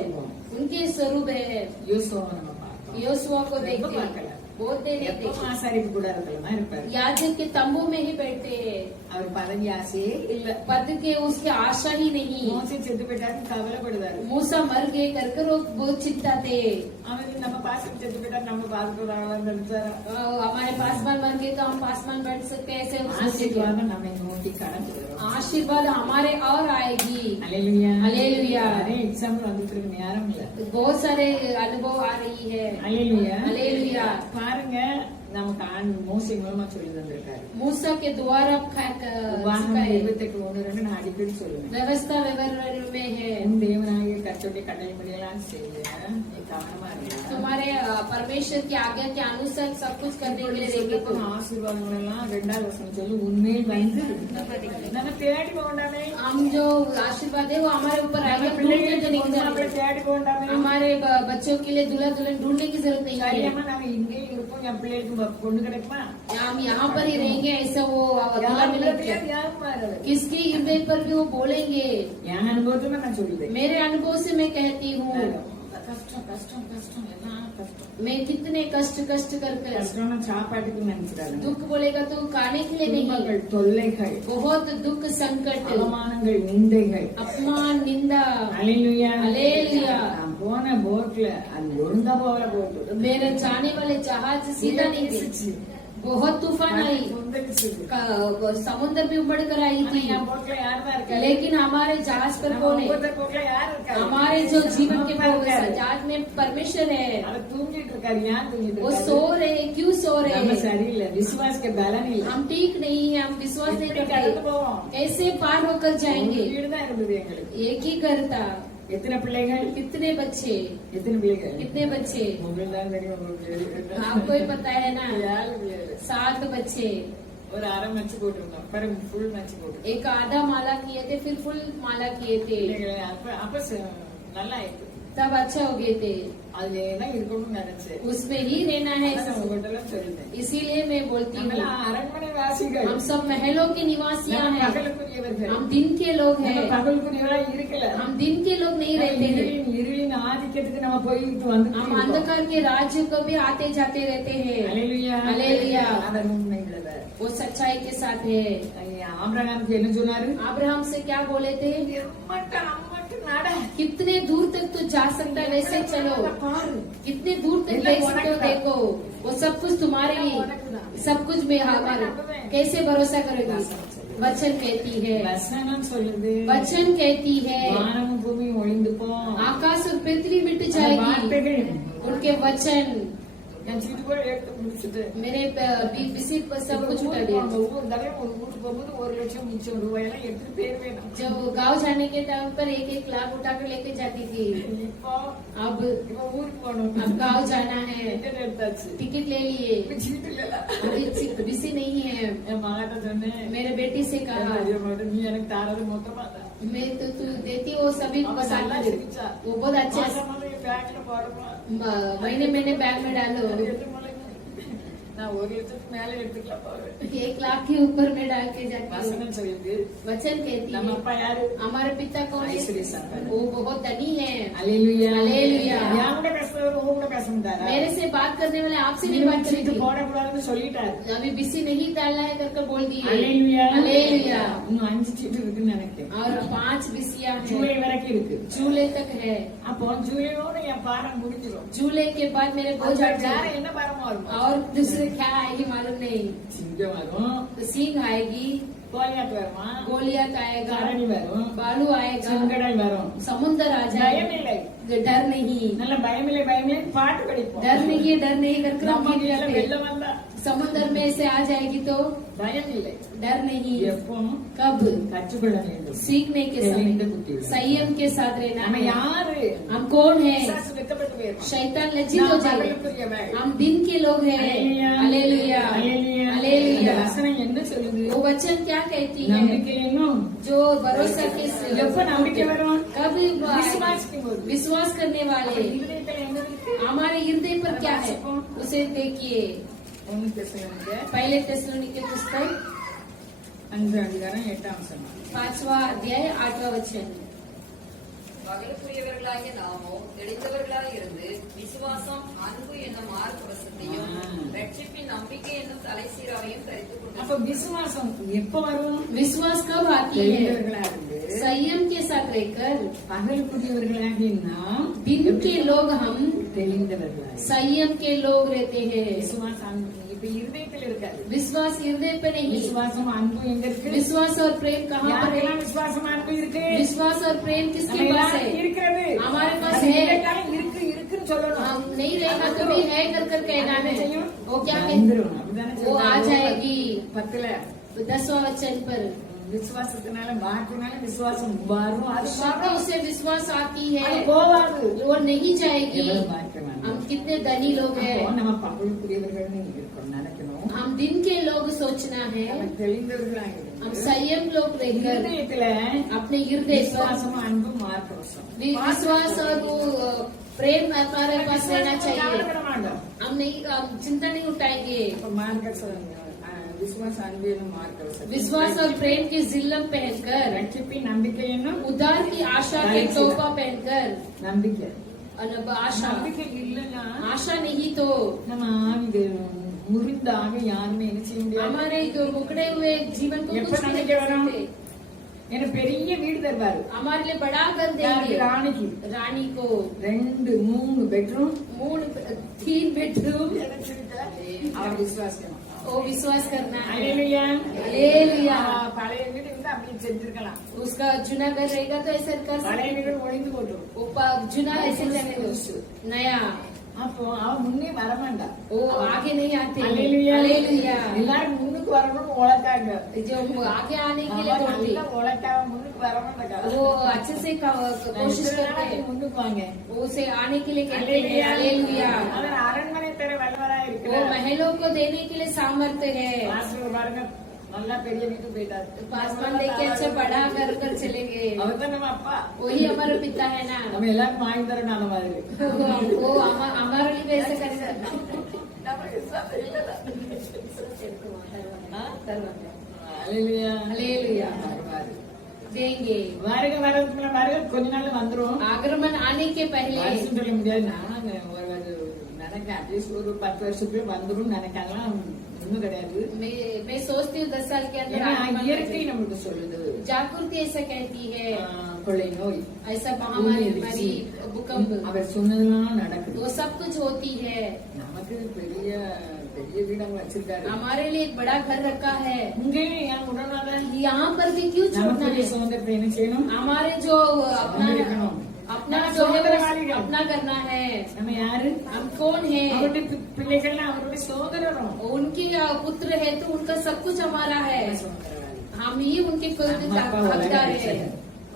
उनके स्वरूप है। யோசுவாவை நம்ம பார்த்தோம். योशुआ को ரொம்ப देखते हैं, பார்க்கலாம். बोलते नहीं थे। எப்பவும் ஆசாரிப்பு கூடாரத்துல தான் இருப்பாரு. याजक के तंबू में ही बैठे हैं। அவர் பதவி ஆசையே இல்ல. पद के उसकी आशा ही नहीं। மோசே செத்து போயிட்டாரு கவலைப்படுவாரு. मूसा मर गए कर वो बहुत चिंता थे। அவர் நம்ம பாசம் செத்து போயிட்டாரு நம்ம பாதுகாப்பு நினைச்சாரா? हमारे पासवान मर गए तो हम पासवान बैठ सकते हैं ऐसे सोचते थे। ஆசீர்வாதம் நம்மை நோக்கி கடந்து வரும். आशीर्वाद हमारे और आएगी। அல்லேலூயா அல்லேலூயா। நிறைய எக்ஸாம்பிள் வந்துட்டு இருக்கு நேரம் இல்ல. बहुत सारे अनुभव आ रही है। அல்லேலூயா அல்லேலூயா। பாருங்க நமக்கு மோசே மூலமா சொல்லி தந்திருக்காரு. मूसा के द्वारा உபாகமம் 28:1-2 நான் அடிக்கடி சொல்லுவேன். व्यवस्था विवरण में है। உன் தேவனாகிய கர்த்தருடைய கட்டளைப்படியெல்லாம் செய்ய நீ கவனமா இருங்க. तुम्हारे परमेश्वर की आज्ञा के अनुसार सब कुछ करने के लिए रहेंगे। तो ஆசீர்வாதங்கள் எல்லாம் 2வது வசனம் சொல்லு உண்மையில் வந்து நம்ம தேடி போண்டாமே. हम जो आशीर्वाद है वो हमारे ऊपर आएगा। நம்ம பிள்ளைகளுக்கு ढूंढने की நம்மள जरूरत नहीं। தேடி போண்டாமே. हमारे बच्चों के लिए दूल्हा दुल्हन ढूंढने की जरूरत नहीं है। சரியாம நம்ம இங்கே இருப்போம் என் பிள்ளைகளுக்கு பொண்ணு கிடைக்குமா? हम यहाँ पर ही रहेंगे ऐसा वो दूल्हा யார் मिलेगा। யார் மாறது? किसके हृदय पर भी वो बोलेंगे। என் அனுபவத்துல நான் சொல்லுவேன். मेरे अनुभव से मैं कहती हूँ கஷ்டம் கஷ்டம் கஷ்டம் எல்லாம் கஷ்டம். मैं कितने कष्ट कर கஷ்டம்னா சாப்பாட்டுக்கு நினைச்சிடாது. दुख बोलेगा तो खाने के लिए नहीं। துன்பங்கள், தொல்லைகள், बहुत दुख संकट அவமானங்கள், நிந்தைகள். अपमान निंदा। அல்லேலூயா அல்லேலூயா। நான் போன போட்ல அது ஒழுங்கா போகல போட்டு मेरे जाने वाले जहाज सीधा नहीं गए। बहुत तूफान आई। समुद्र भी उमड़ कर आई थी। என் போட்ல யாருதான் இருக்கா? लेकिन हमारे जहाज पर कौन है? போட்ல யாரு இருக்கா? हमारे जो जीवन के जहाज में परमेश्वर है। அவர் தூங்கிட்டு இருக்காரு. ஏன் தூங்கிட்டு वो இருக்காரு? सो रहे हैं। क्यों सो रहे நம்ம हैं? சரியில்லை. விசுவாஸ் के பலன் இல்ல. हम ठीक नहीं है। हम विश्वास नहीं எப்படி கடந்து करते। போவோம்? कैसे पार होकर जाएंगे? வீடு தான் இருந்தது எங்களுக்கு. एक ही करता। எத்தனை பிள்ளைகள்? कितने बच्चे? எத்தனை பிள்ளைகள்? कितने बच्चे? உங்களுக்கு தான் தெரியும். உங்களுக்கு आपको ही पता है ना। 7 பிள்ளைகள். 7 बच्चे। ஒரு அரை மச்சு போட்டிருந்தோம். பாருங்க ஃபுல் மச்சு போட்டிருந்தோம். एक आधा माला किए थे फिर फुल माला किए थे। பிள்ளைகளை அப்ப நல்லா ஆயிட்டு. तब अच्छा हो गए थे। அதுல தான் இருக்கணும்னு நினைச்சேன். उसमें ही रहना है। நான் உங்கள்ட்ட எல்லாம் சொல்லிட்டேன். इसीलिए मैं बोलती हूँ நம்மள அரண்மனை வாசிகள். हम सब महलों के निवासियाँ நம்ம हैं। பகலுக்குரியவர்கள். हम दिन के लोग நம்ம हैं। பகலுக்குரியவரா இருக்கல. हम दिन के लोग नहीं रहते हैं। இருளின் ஆதிக்கத்துக்கு நம்ம போயிட்டு வந்து हम अंधकार के राज्य को भी आते जाते रहते हैं। அல்லேலூயா அல்லேலூயா। அதன் உண்மைகள वो सच्चाई के साथ है। ஆபிரகாமுக்கு என்ன சொன்னாரு? अब्राहम से क्या बोले थे? அம்மட்டு நட. कितने दूर तक तू जा सकता है वैसे चलो। பாரு. कितने दूर तक देख सकते हो देखो। वो सब कुछ तुम्हारे लिए सब कुछ में हमारे। कैसे भरोसा करोगे? वचन कहती है। வசனம் சொல்லுது. वचन कहती है வானமும் பூமியும் ஒளிந்து போ. आकाश और पृथ्वी मिट அந்த जाएगी। வார்த்தைகள் उनके वचन என் சீட்டு கூட எடுத்து முடிச்சுட்டு मेरे बिसी पर सब कुछ उठा दिया। ஒவ்வொரு தடவையும் ஒரு ஊருக்கு போகும்போது 1 லட்சம் மிச்சம் ரூபாயெல்லாம் எடுத்துட்டு பேர் வேணும். जब गांव जाने के टाइम पर 1-1 लाख उठाकर लेके जाती थी। இப்போ अब ஊருக்கு போகணும். अब गांव जाना है। டிக்கெட் எடுத்தாச்சு. टिकट ले लिए। இப்ப சீட்டு இல்லல. अभी बिसी नहीं है। என் மகட்ட சொன்னேன். मेरे बेटी से कहा ஐயோ மகட்ட நீ எனக்கு தாரது மொத்தமா தான். मैं तो तू देती वो सभी அவ साथ நல்லா में। சிரிச்சா. वो बहुत अच्छे மாசம் மாசம் பேங்க்ல போடுறோம். महीने महीने बैग में डालो। நான் 1 லட்சத்துக்கு மேல எடுத்துக்கலாம் போறேன். 1 लाख के ऊपर में डाल के जाती हूँ। வசனம் சொல்லுது. वचन कहती நம்ம है அப்பா யாரு? हमारे पिता कौन है? ஐஸ்வர்ய சம்பன்னன். वो बहुत धनी है। அல்லேலூயா. அல்லேலூயா. யார் கூட பேசுறவர் உங்க பேச முடியாதா? मेरे से बात करने वाले आपसे नहीं बात சீட்டு करेगी। போடக்கூடாதுன்னு சொல்லிட்டாரு. अभी बिसी नहीं डालना है करके बोल दिए। அல்லேலூயா. அல்லேலூயா। இன்னும் 5 சீட்டு இருக்குன்னு நினைக்கிறேன். और 5 बिसिया ஜூலை है। வரைக்கும் இருக்கு. जूले तक है। அப்போ ஜூலையோட என் பாடம் முடிஞ்சிடும். जूले के बाद मेरे बोझ हट வேற जाए। என்ன பாரமா இருக்கும்? और दूसरे क्या आएगी मालूम नहीं। சிங்கம் வரும். तो सिंह आएगी। கோலியாத் வருமா? गोलियत आएगा। கரடி வரும். बालू आएगा। செங்கடல் வரும். समुद्र आ பயம் जाएगा। இல்லை. डर नहीं। நல்ல பயமில்லை பயமில்லை பாட்டு படிப்போம். डर नहीं है डर नहीं करके हम நம்ம गीत வீட்டுல गाते। வெள்ளம் வந்தா समुद्र में से आ जाएगी तो பயம் இல்லை. डर नहीं। எப்போ कब? கற்றுக்கொள்ள வேண்டும். सीखने के தெரிந்து समय புத்தியுடன். संयम के साथ रहना நம்ம है। யாரு? हम कौन है? பிசாசு வெட்கப்பட்டு போயிருவான். शैतान लज्जित हो நாம் जाएगा। பகலுக்குரியவன். हम दिन के लोग हैं। அல்லேலூயா. हालेलुया। அல்லேலூயா. हालेलुया। இந்த வசனம் என்ன சொல்லுது? वो वचन क्या कहती है? நம்பிக்கை என்னும் जो भरोसा के எப்ப நம்பிக்கை வரும்? कभी விசுவாசிக்கும் போது. विश्वास करने वाले இருதயத்துல என்ன இருக்கு? हमारे हृदय पर क्या है उसे देखिए। 1 தெசலோனிக்கே पहले तेसलोनिके पुस्तक 5 அதிகாரம் 8 வசனம். 5वां अध्याय 8वां वचन। பகலுக்குரியவர்களாகிய நாமோ தெளிந்தவர்களாக இருந்து விசுவாசம் அன்பு என்னும் மார்க்க வசத்தையும் ரட்சிப்பின் நம்பிக்கை என்னும் தலைசீராவையும் தரித்துக் கொண்டு அப்ப விசுவாசம் எப்ப வரும்? विश्वास कब आती है? தெளிந்தவர்களா இருந்து संयम के साथ रहकर பகலுக்குரியவர்களாகி நாம் दिन के लोग हम தெளிந்தவர்களாக संयम के लोग रहते हैं। விசுவாசம் இப்ப இருதயத்தில் இருக்காது. विश्वास हृदय पे नहीं, விசுவாசம் அன்பு எங்க இருக்கு? विश्वास और प्रेम कहाँ पर है? யாருக்கெல்லாம் விசுவாசம் அன்பு இருக்கு? विश्वास और प्रेम किसके நம்ம पास எல்லாரும் है? இருக்கிறது. हमारे पास அது है। இல்லைனாலும் இருக்கு இருக்குன்னு சொல்லணும். हम नहीं रहेगा तो भी है कर कर कहना है। वो क्या कहते? வந்துரும். அப்படிதானே वो आ சொல்றாங்க. जाएगी 10ல 10वां वचन पर। விசுவாசத்தினால வாக்குனால விசுவாசம் வரும். அது शब्द से विश्वास आती அது है, போவாது. वो नहीं जाएगी। எவ்வளவு பாக்கியவான். हम कितने धनी लोग அப்போ हैं। நம்ம பகலுக்குரியவர்கள்னு இருக்கணும் நினைக்கணும். हम दिन के लोग सोचना है, நம்ம தெளிந்தவர்களாக हम இருந்து संयम लोग रहकर இருதயத்துல अपने हृदय पर விசுவாசம் அன்பு மார்க்கவசம் विश्वास और वो प्रेम हमारे पास रहना चाहिए। கவலைப்பட மாட்டோம். हम नहीं, हम चिंता नहीं उठाएंगे। அப்ப மார்க்கவசம் விசுவாச அன்பு என்னும் மார்க்கவசம் विश्वास और प्रेम की जिल्लम पहनकर, ரட்சிப்பின் நம்பிக்கை என்னும் उद्धार की आशा के टोपा पहनकर, நம்பிக்கை. आशा நம்பிக்கை இல்லைன்னா आशा नहीं तो நம்ம ஆவிது முறிந்தாக யாருமே என்ன செய்ய முடியாது. हमारे जो मुकड़े हुए जीवन को எப்ப कुछ नहीं நம்பிக்கை कर வரும்? सकते। எனக்கு பெரிய வீடு தருவாரு. हमारे लिए बड़ा घर யாருக்கு? देंगे ராணிக்கு रानी को 2-3 பெட்ரூம். 3 बेडरूम। அவர் விசுவாசிக்கணும். वो विश्वास करना है। அல்லேலூயா. हालेलुया। பழைய வீடு இருந்தா அப்படியே செஞ்சிருக்கலாம். उसका जुना घर रहेगा तो ऐसा कर பழைய सकते। வீடு ஒழிந்து போட்டுரும். वो जुना ऐसे जाने दो, नया அப்போ அவன் முன்னே வரமாண்டா. वो आगे नहीं आते। அல்லேலூயா. हालेलुया। எல்லாரும் முன்னுக்கு வரணும்னு உழைத்தாங்க. जो आगे आने के लिए அவன் दौड़ते, நல்லா உழைக்காம முன்னுக்கு வரமாட்டாங்க. वो अच्छे से कोशिश करते हैं, முன்னுக்கு வாங்க. वो उसे आने के लिए कहते हैं। हालेलुया। அவர் அரண்மனை தர வல்லவராய் वो இருக்கிறார். महलों को देने के लिए सामर्थ्य है। பாஸ்டர் பாருங்க நல்லா பெரிய வீட்டுக்கு போயிட்டாரு. पासवान लेके अच्छा बड़ा घर कर चले गए। அவர் தான் நம்ம அப்பா. वही हमारा पिता है ना। நம்ம எல்லாரும் வாங்கி தரணும் அந்த மாதிரி. वो हमारे लिए भी ऐसा कर सकता நம்ம விசுவாசம் இல்லைடா. है। அல்லேலூயா. அல்லேலூயா. வருவாரு. देंगे। வருக வரதுக்குள்ள வருக கொஞ்ச நாள் வந்துரும். आगमन आने के पहले வருஷம் சொல்ல முடியாது. நான் நினைக்கிறேன் அட்லீஸ்ட் ஒரு 10 வருஷத்துக்குள்ள வந்துரும் நினைக்கலாம். இன்னும் கிடையாது. मैं सोचती हूँ 10 साल के अंदर ஏன்னா आगमन இயற்கை करेंगे। நமக்கு சொல்லுது. जागृति ऐसा कहती है, கொள்ளை நோய் ऐसा महामारी, बीमारी, भूकंप, அவர் சொன்னதெல்லாம் நடக்குது. वो सब कुछ होती है। நமக்கு பெரிய பெரிய வீடு அவங்க வச்சிருக்காரு. हमारे लिए एक बड़ा घर रखा है। இங்கே ஏன் உடனால यहाँ पर भी क्यों छोड़ना நமக்கு है? சுதந்திரத்தை என்ன செய்யணும்? हमारे जो अपना இருக்கணும். अपना जो है वो अपना करना है। நம்ம யாரு? हम कौन है? அவருடைய பிள்ளைகள் அவருடைய சோதரரும். उनके पुत्र है तो उनका सब कुछ हमारा है। हम ही उनके हकदार है।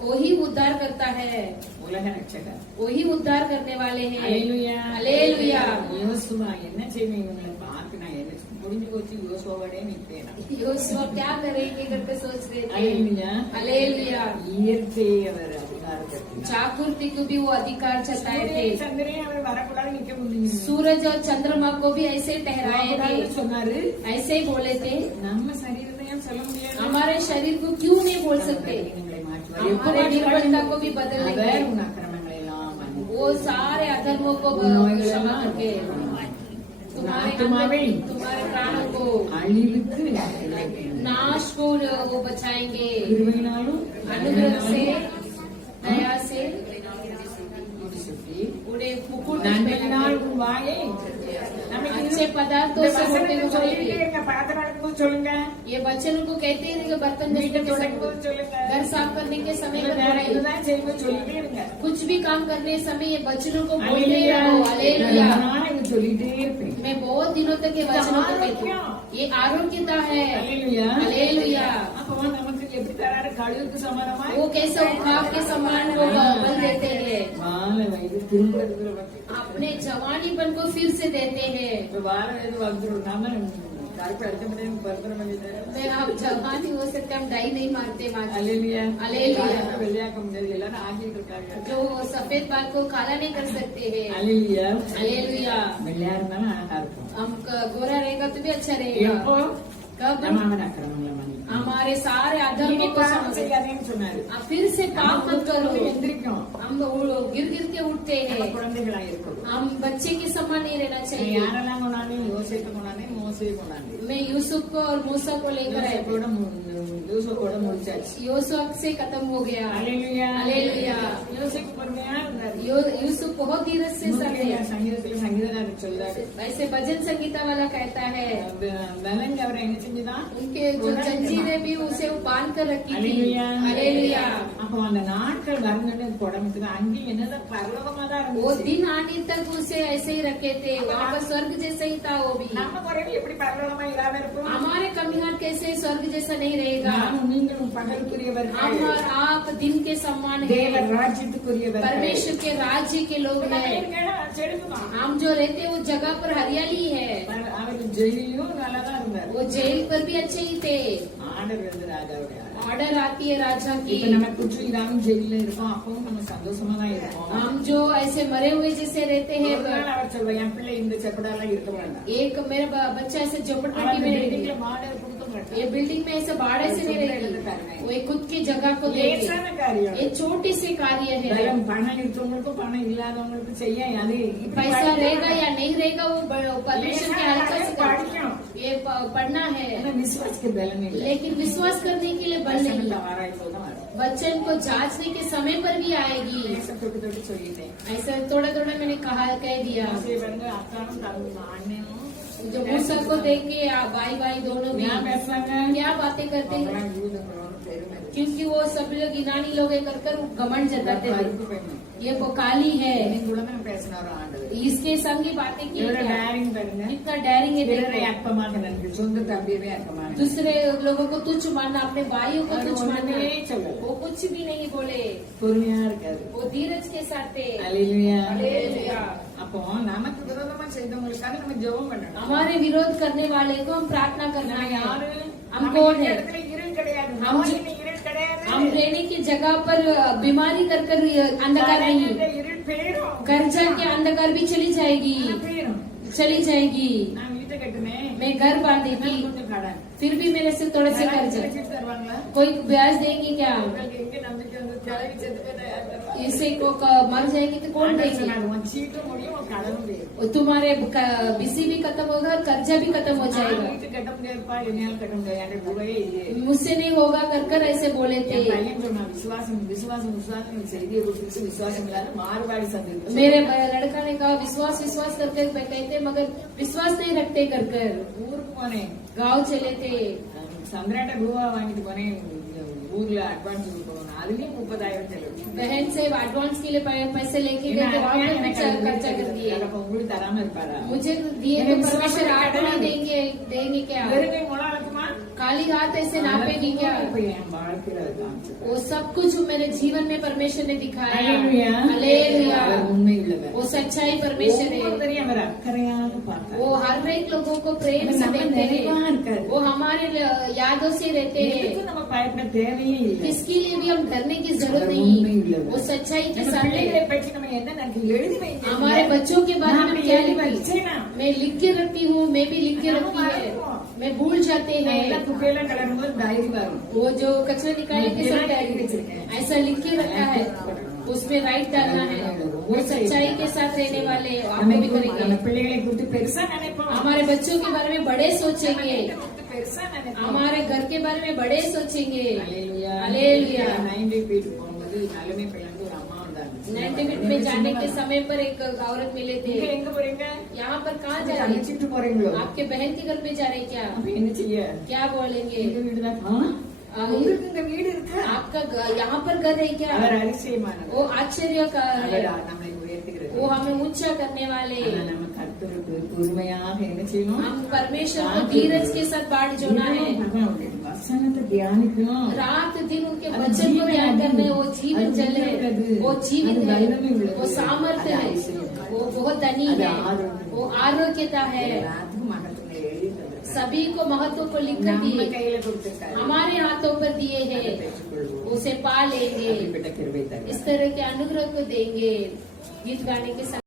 वही उद्धार करता है, உலக ரட்சகர். वही उद्धार करने वाले हैं। அல்லேலூயா. அல்லேலூயா. யோசுவா என்ன செய்வேன் இவங்களை பார்த்து நான் என்ன முடிஞ்சு போச்சு யோசுவாவோடே நிற்பேன். योशुआ क्या करेंगे करके सोच रहे थे। அல்லேலூயா. हालेलुया। இயற்கையை அவர் அதிகாரப்படுத்தினார். जागृति को भी वो अधिकार जताए थे। சந்திரன் அவர் வரக்கூடாது நிக்க முடியும். सूरज और चंद्रमा को भी ऐसे ठहराए थे, சொன்னாரு. ऐसे ही बोले थे। நம்ம சரீரத்தையும் சொல்ல முடியாது. हमारे शरीर को क्यों नहीं बोल सकते? எங்களை மாற்றுவார். हमारे निर्बलता को भी बदल அவர் देंगे। உன் அக்கிரமங்களை எல்லாம் மன்னிப்பார். वो सारे अधर्मों को நோய்கள் क्षमा எல்லாம் करके तुम्हारे आत्मावे तुम्हारे प्राणों को அழிவுக்கு விலக்கி नाश को वो बचाएंगे। கிருபையினாலும் अनुग्रह से, दया से சுற்றி उन्हें मुकुट நன்மையினால் உன் வாயை நமக்கு अच्छे पदार्थों இந்த से होते வசனத்தை हुए சொல்லிட்டே बोलेंगे। இருங்க. பாத்திரம் வளர்க்கும்போது சொல்லுங்க. ये बच्चन को कहते हैं कि बर्तन வீட்டை धोते தொடக்கும் समय, போது சொல்லுங்க. घर साफ करने के समय இல்ல पर வேற बोलेंगे। இதுதான் செய்யும்போது சொல்லிட்டே இருங்க. कुछ भी काम करने समय ये बच्चनों को बोलते அல்லேலூயா. रहो। हालेलुया। நான் இது சொல்லிட்டே இருப்பேன். मैं बहुत दिनों तक ये वचनों को कहती आरोग्य। हूँ। ये आरोग्यता है। அல்லேலூயா. हालेलुया। அப்போ நமக்கு எப்படி தராரு? கழுவுக்கு சமானமாய் वो कैसे उखाव के समान वो बल देते हैं, வாழ வயது திரும்ப இருக்கிற வரைக்கும். अपने जवानीपन को फिर से देते हैं। இப்ப வாழ வயது வந்துடும். நாம கருப்பு அடிக்க முடியாது. பருப்பரம் பண்ணிட்டாரு. मैं हम जवान ही हो सकते, हम डाई नहीं मारते माँ। அல்லேலூயா. அல்லேலூயா. வெள்ளையாக்க முடியாது. எல்லாரும் ஆகிட்டு இருக்காங்க. जो सफेद बाल को काला नहीं कर सकते हैं। அல்லேலூயா. हालेलुया। வெள்ளையா இருந்தாலும் அழகா இருக்கும். हम गोरा रहेगा तो भी अच्छा रहेगा। எப்போ कब நம்ம அவன் அக்கிரமங்களை மன்னிக்கணும். हमारे सारे अधर्मों இனி को பாவம் समझ செய்யாதேன்னு சொன்னாரு. अब फिर से पाप मत करो। எந்திரிக்கும். हम गिर गिर के उठते நம்ம हैं, குழந்தைகளா இருக்கணும். हम बच्चे के समान नहीं रहना चाहिए। யாரெல்லாம் கொண்டாந்து யோசிக்க கொண்டாந்து மோசே கொண்டாந்து मैं यूसुफ को और मूसा को लेकर आया, யூசுஃபோட முடிச்சாச்சு. यूसुफ से खत्म हो गया। அல்லேலூயா. அல்லேலூயா। யோசிப்பு பொறுமையா இருந்தாரு. यूसुफ बहुत धीरज से सब है। சங்கீதத்துல சங்கீதக்காரர் சொல்றாரு, वैसे भजन संगीता वाला कहता है விலங்கு அவரை என்ன செஞ்சுதான் उनके जो जंजीरें भी उसे वो बांध कर रखी थी। அல்லேலூயா. हालेलुया। அப்போ அந்த நாட்கள் வரணும்னு உடம்புக்கு அங்கேயும் என்னதான் பரலோகமா தான் वो இருந்துச்சு. दिन आने तक उसे ऐसे ही रखे थे, वहाँ पर स्वर्ग जैसा ही था वो भी। நம்ம குறைவு எப்படி பரலோகமா இல்லாம இருப்போம்? हमारे कमियां कैसे स्वर्ग जैसा नहीं रहेगा। நானும் நீங்களும் பகலுக்குரியவர்கள், हम और आप दिन के समान है, தேவர் ராஜ்யத்துக்குரியவர்கள். परमेश्वर के राज्य के लोग हैं। செடுக்குமா हम जो रहते हैं उस जगह पर हरियाली है। அவர் ஜெயிலும் நல்லாதான் இருந்தார். वो जेल पर भी अच्छे ही थे। ஆண்டவர் வந்து ராஜாவுடைய ऑर्डर आती है राजा की। இப்ப நம்ம குற்றம் இல்லாம ஜெயில இருக்கோம், அப்பவும் நம்ம சந்தோஷமா தான் இருக்கோம். हम जो ऐसे मरे हुए जैसे रहते हैं, ஒரு நாள் அவர் சொல்லுவா, என் பிள்ளை இந்த செப்படாலாம் இருக்க வேண்டாம். एक मेरा बच्चा ऐसे झोपड़पट्टी में பில்டிங்ல रहेगी, மாடல் கொடுக்க மாட்டேன். ये बिल्डिंग में ऐसे बाढ़ ऐसे नहीं रहेगी, वो एक खुद की जगह को देगी। லேசான காரியம். ये छोटी सी कार्य है। பலம் பணம் இருக்கவங்களுக்கும் பணம் இல்லாதவங்களுக்கும் செய்ய அது இப்படி पैसा படிக்கணும். रहेगा या नहीं रहेगा वो परमेश्वर के हल्का से படிக்கணும். ये पढ़ना है, ஆனா விசுவாசத்துக்கு பலம் இல்லை. लेकिन विश्वास करने के लिए बल नहीं। ஆராய்ச்சி தான் வரும். वचन को जांचने के समय पर भी आएगी। லேசா தொட்டு தொட்டு சொல்லிட்டேன். ऐसा थोड़ा थोड़ा मैंने कह दिया। மோசே வந்து அக்கானும் அண்ணனும் जो मूसा को देख के भाई भाई दोनों भी क्या பேசுறாங்க? क्या बातें करते हैं, அவங்களாம் யூதங்களோட பெருமை. क्योंकि वो सब लोग ईनानी लोग कर कर घमंड जताते थे। கருப்பு பெண்ணு. ये वो काली है, கூட தான் பேசினாரு ஆண்டவர். इसके संग ही बातें की இவரோட क्या? டேரிங் பாருங்க. कितना डेयरिंग है பிறரை देखो। அற்பமாக நினைச்சு சொந்த தம்பியவே அற்பமாக दूसरे लोगों को तुच्छ मानना, अपने भाइयों को तुच्छ मानना, ஒண்ணுமே சொல்லல. वो कुछ भी नहीं बोले, பொறுமையா இருக்காரு. वो धीरज के साथ थे। அல்லேலூயா. हालेलुया। அப்போ நமக்கு விரோதமா செய்தவங்களுக்காக நம்ம ஜெபம் பண்ணணும். हमारे विरोध करने वाले को हम प्रार्थना करना நம்ம है। யாரு? हम நம்ம कौन இந்த है? இடத்துல இருள் கிடையாது. हम நோயில இருள் கிடையாது. हम रहने की जगह पर बीमारी कर कर अंधकार नहीं, இந்த இருள் போயிடும். कर्जा के अंधकार भी चली जाएगी, போயிடும். चली जाएगी। நான் வீட்டை கட்டுனேன். मैं घर बांधी थी, கொஞ்சம் கடன். फिर भी मेरे से थोड़े से कर्ज, வச்சுட்டு தருவாங்களா? कोई ब्याज देंगे क्या? உங்களுக்கு எங்க நம்பிக்கை வந்து தலைவி செத்து போயிட்டா யார் தருவா? इसे को मर जाएंगे तो कौन ஆண்டவர் देंगे? சொன்னாரு, உன் சீட்டும் முடியும், உன் கடனும் போயிடும். और तुम्हारे बिसी भी खत्म होगा और कर्जा भी खत्म हो நான் जाएगा। வீட்டு கட்ட முடியாதுப்பா, என்னால கட்ட முடியாது. என்கிட்ட ரூபாயே இல்லையே. मुझसे नहीं होगा कर कर ऐसे बोले थे। என் பையன் சொன்னான், விசுவாசம் விசுவாசம் விசுவாசம் செய்தியை கொடுத்து விசுவாசம் இல்லாத மாறுபாடு சந்திச்சு मेरे लड़का ने कहा विश्वास विश्वास करके कहते मगर विश्वास नहीं रखते कर कर। ஊருக்கு போனேன். गाँव चले थे, சந்திராட்ட ரூபா வாங்கிட்டு போனேன். ஊர்ல அட்வான்ஸ் கொடுக்கணும், அதுலயும் 30,000 செலவு. बहन से एडवांस के लिए पैसे लेके गए थे, वहाँ पे भी खर्चा कर दिए। அப்ப உங்களுக்கு தராம இருப்பாரா? मुझे दिए तो परमेश्वर आत्मा देंगे देंगे क्या? வெறுமை முளம் இருக்குமா? काली हाथ ऐसे नापेगी क्या? இப்ப என் வாழ்க்கையில அது காமிச்சது. वो सब कुछ मेरे जीवन में परमेश्वर ने दिखाया। அல்லேலூயா. हालेलुया। அவர் உண்மை உள்ளவர். वो सच्चाई परमेश्वर है, ஒவ்வொருத்தரையும் அவர் அக்கறையாக பார்த்தார். वो हर एक लोगों को प्रेम से நம்ம देखते நினைப்பா हैं, இருக்காரு. वो हमारे यादों से रहते हैं। எதுக்கும் நம்ம பயப்பட தேவையே இல்லை. किसके लिए भी हम डरने की जरूरत அவர் नहीं, உண்மை உள்ளவர். वो सच्चाई के நம்ம साथ பிள்ளைகளை है। பற்றி நம்ம என்ன நினைக்க எழுதி வைங்க. हमारे बच्चों के बारे நான் में क्या எழுதி लिखी? வச்சேனா? मैं लिख के रखती हूँ, मैं भी लिख के रखती है, मैं भूल जाते நான் எல்லாம் हैं। குப்பையெல்லாம் கிளறும்போது டைரி வரும். वो जो कचरा निकालने के साथ डायरी डायरी वச்சிருக்கேன். ऐसा लिख के रखा है, उसमें राइट डालना है। वो सच्चाई के साथ रहने वाले आप भी நம்ம करेंगे। பிள்ளைகளை குறித்து பெருசா நினைப்போம். हमारे बच्चों के बारे में बड़े सोचेंगे, பெருசா நினைப்போம். हमारे घर के बारे में बड़े सोचेंगे। அல்லேலூயா. हालेलुया। 90 வீட்டுக்கு போகும்போது நலமே பிள்ளைங்க ஒரு அம்மா வந்தாங்க. 90 में जाने के समय पर एक औरत मिले நீங்க थे। எங்க போறீங்க? यहाँ पर कहाँ जा रहे हैं? அழைச்சிட்டு போறீங்களோ? आपके बहन के घर पे जा रहे हैं क्या? அப்ப என்ன செய்ய? क्या बोलेंगे? எங்க வீடுதான். உங்களுக்கு இந்த வீடு இருக்கா? आपका यहाँ पर घर है क्या? அவர் அதிசயமானவர். वो आश्चर्य का அவர் है, நம்மை உயர்த்துகிறது. वो हमें ऊंचा करने वाले। ஆனா நம்ம கர்த்தருக்கு பொறுமையாக என்ன செய்யணும்? हम परमेश्वर को धीरज के साथ बाढ़ जोना है, அவருடைய வசனத்தை தியானிக்கணும். रात दिन उनके वचन को ध्यान करना है। वो जीवन जल है, वो जीवित है, वो सामर्थ्य है, वो बहुत धनी है, वो आरोग्यता है। எல்லாத்துக்கும் மகத்துவம் எழுதி தந்திருக்கார். सभी को महत्व को लिख कर நம்ம दिए, கையில கொடுத்திருக்காரு. हमारे हाथों पर दिए हैं, பெற்றுக்கொள்வோம். उसे पा लेंगे। அப்படிப்பட்ட கிருபை தருவார். इस तरह के अनुग्रह को देंगे। गीत गाने के साथ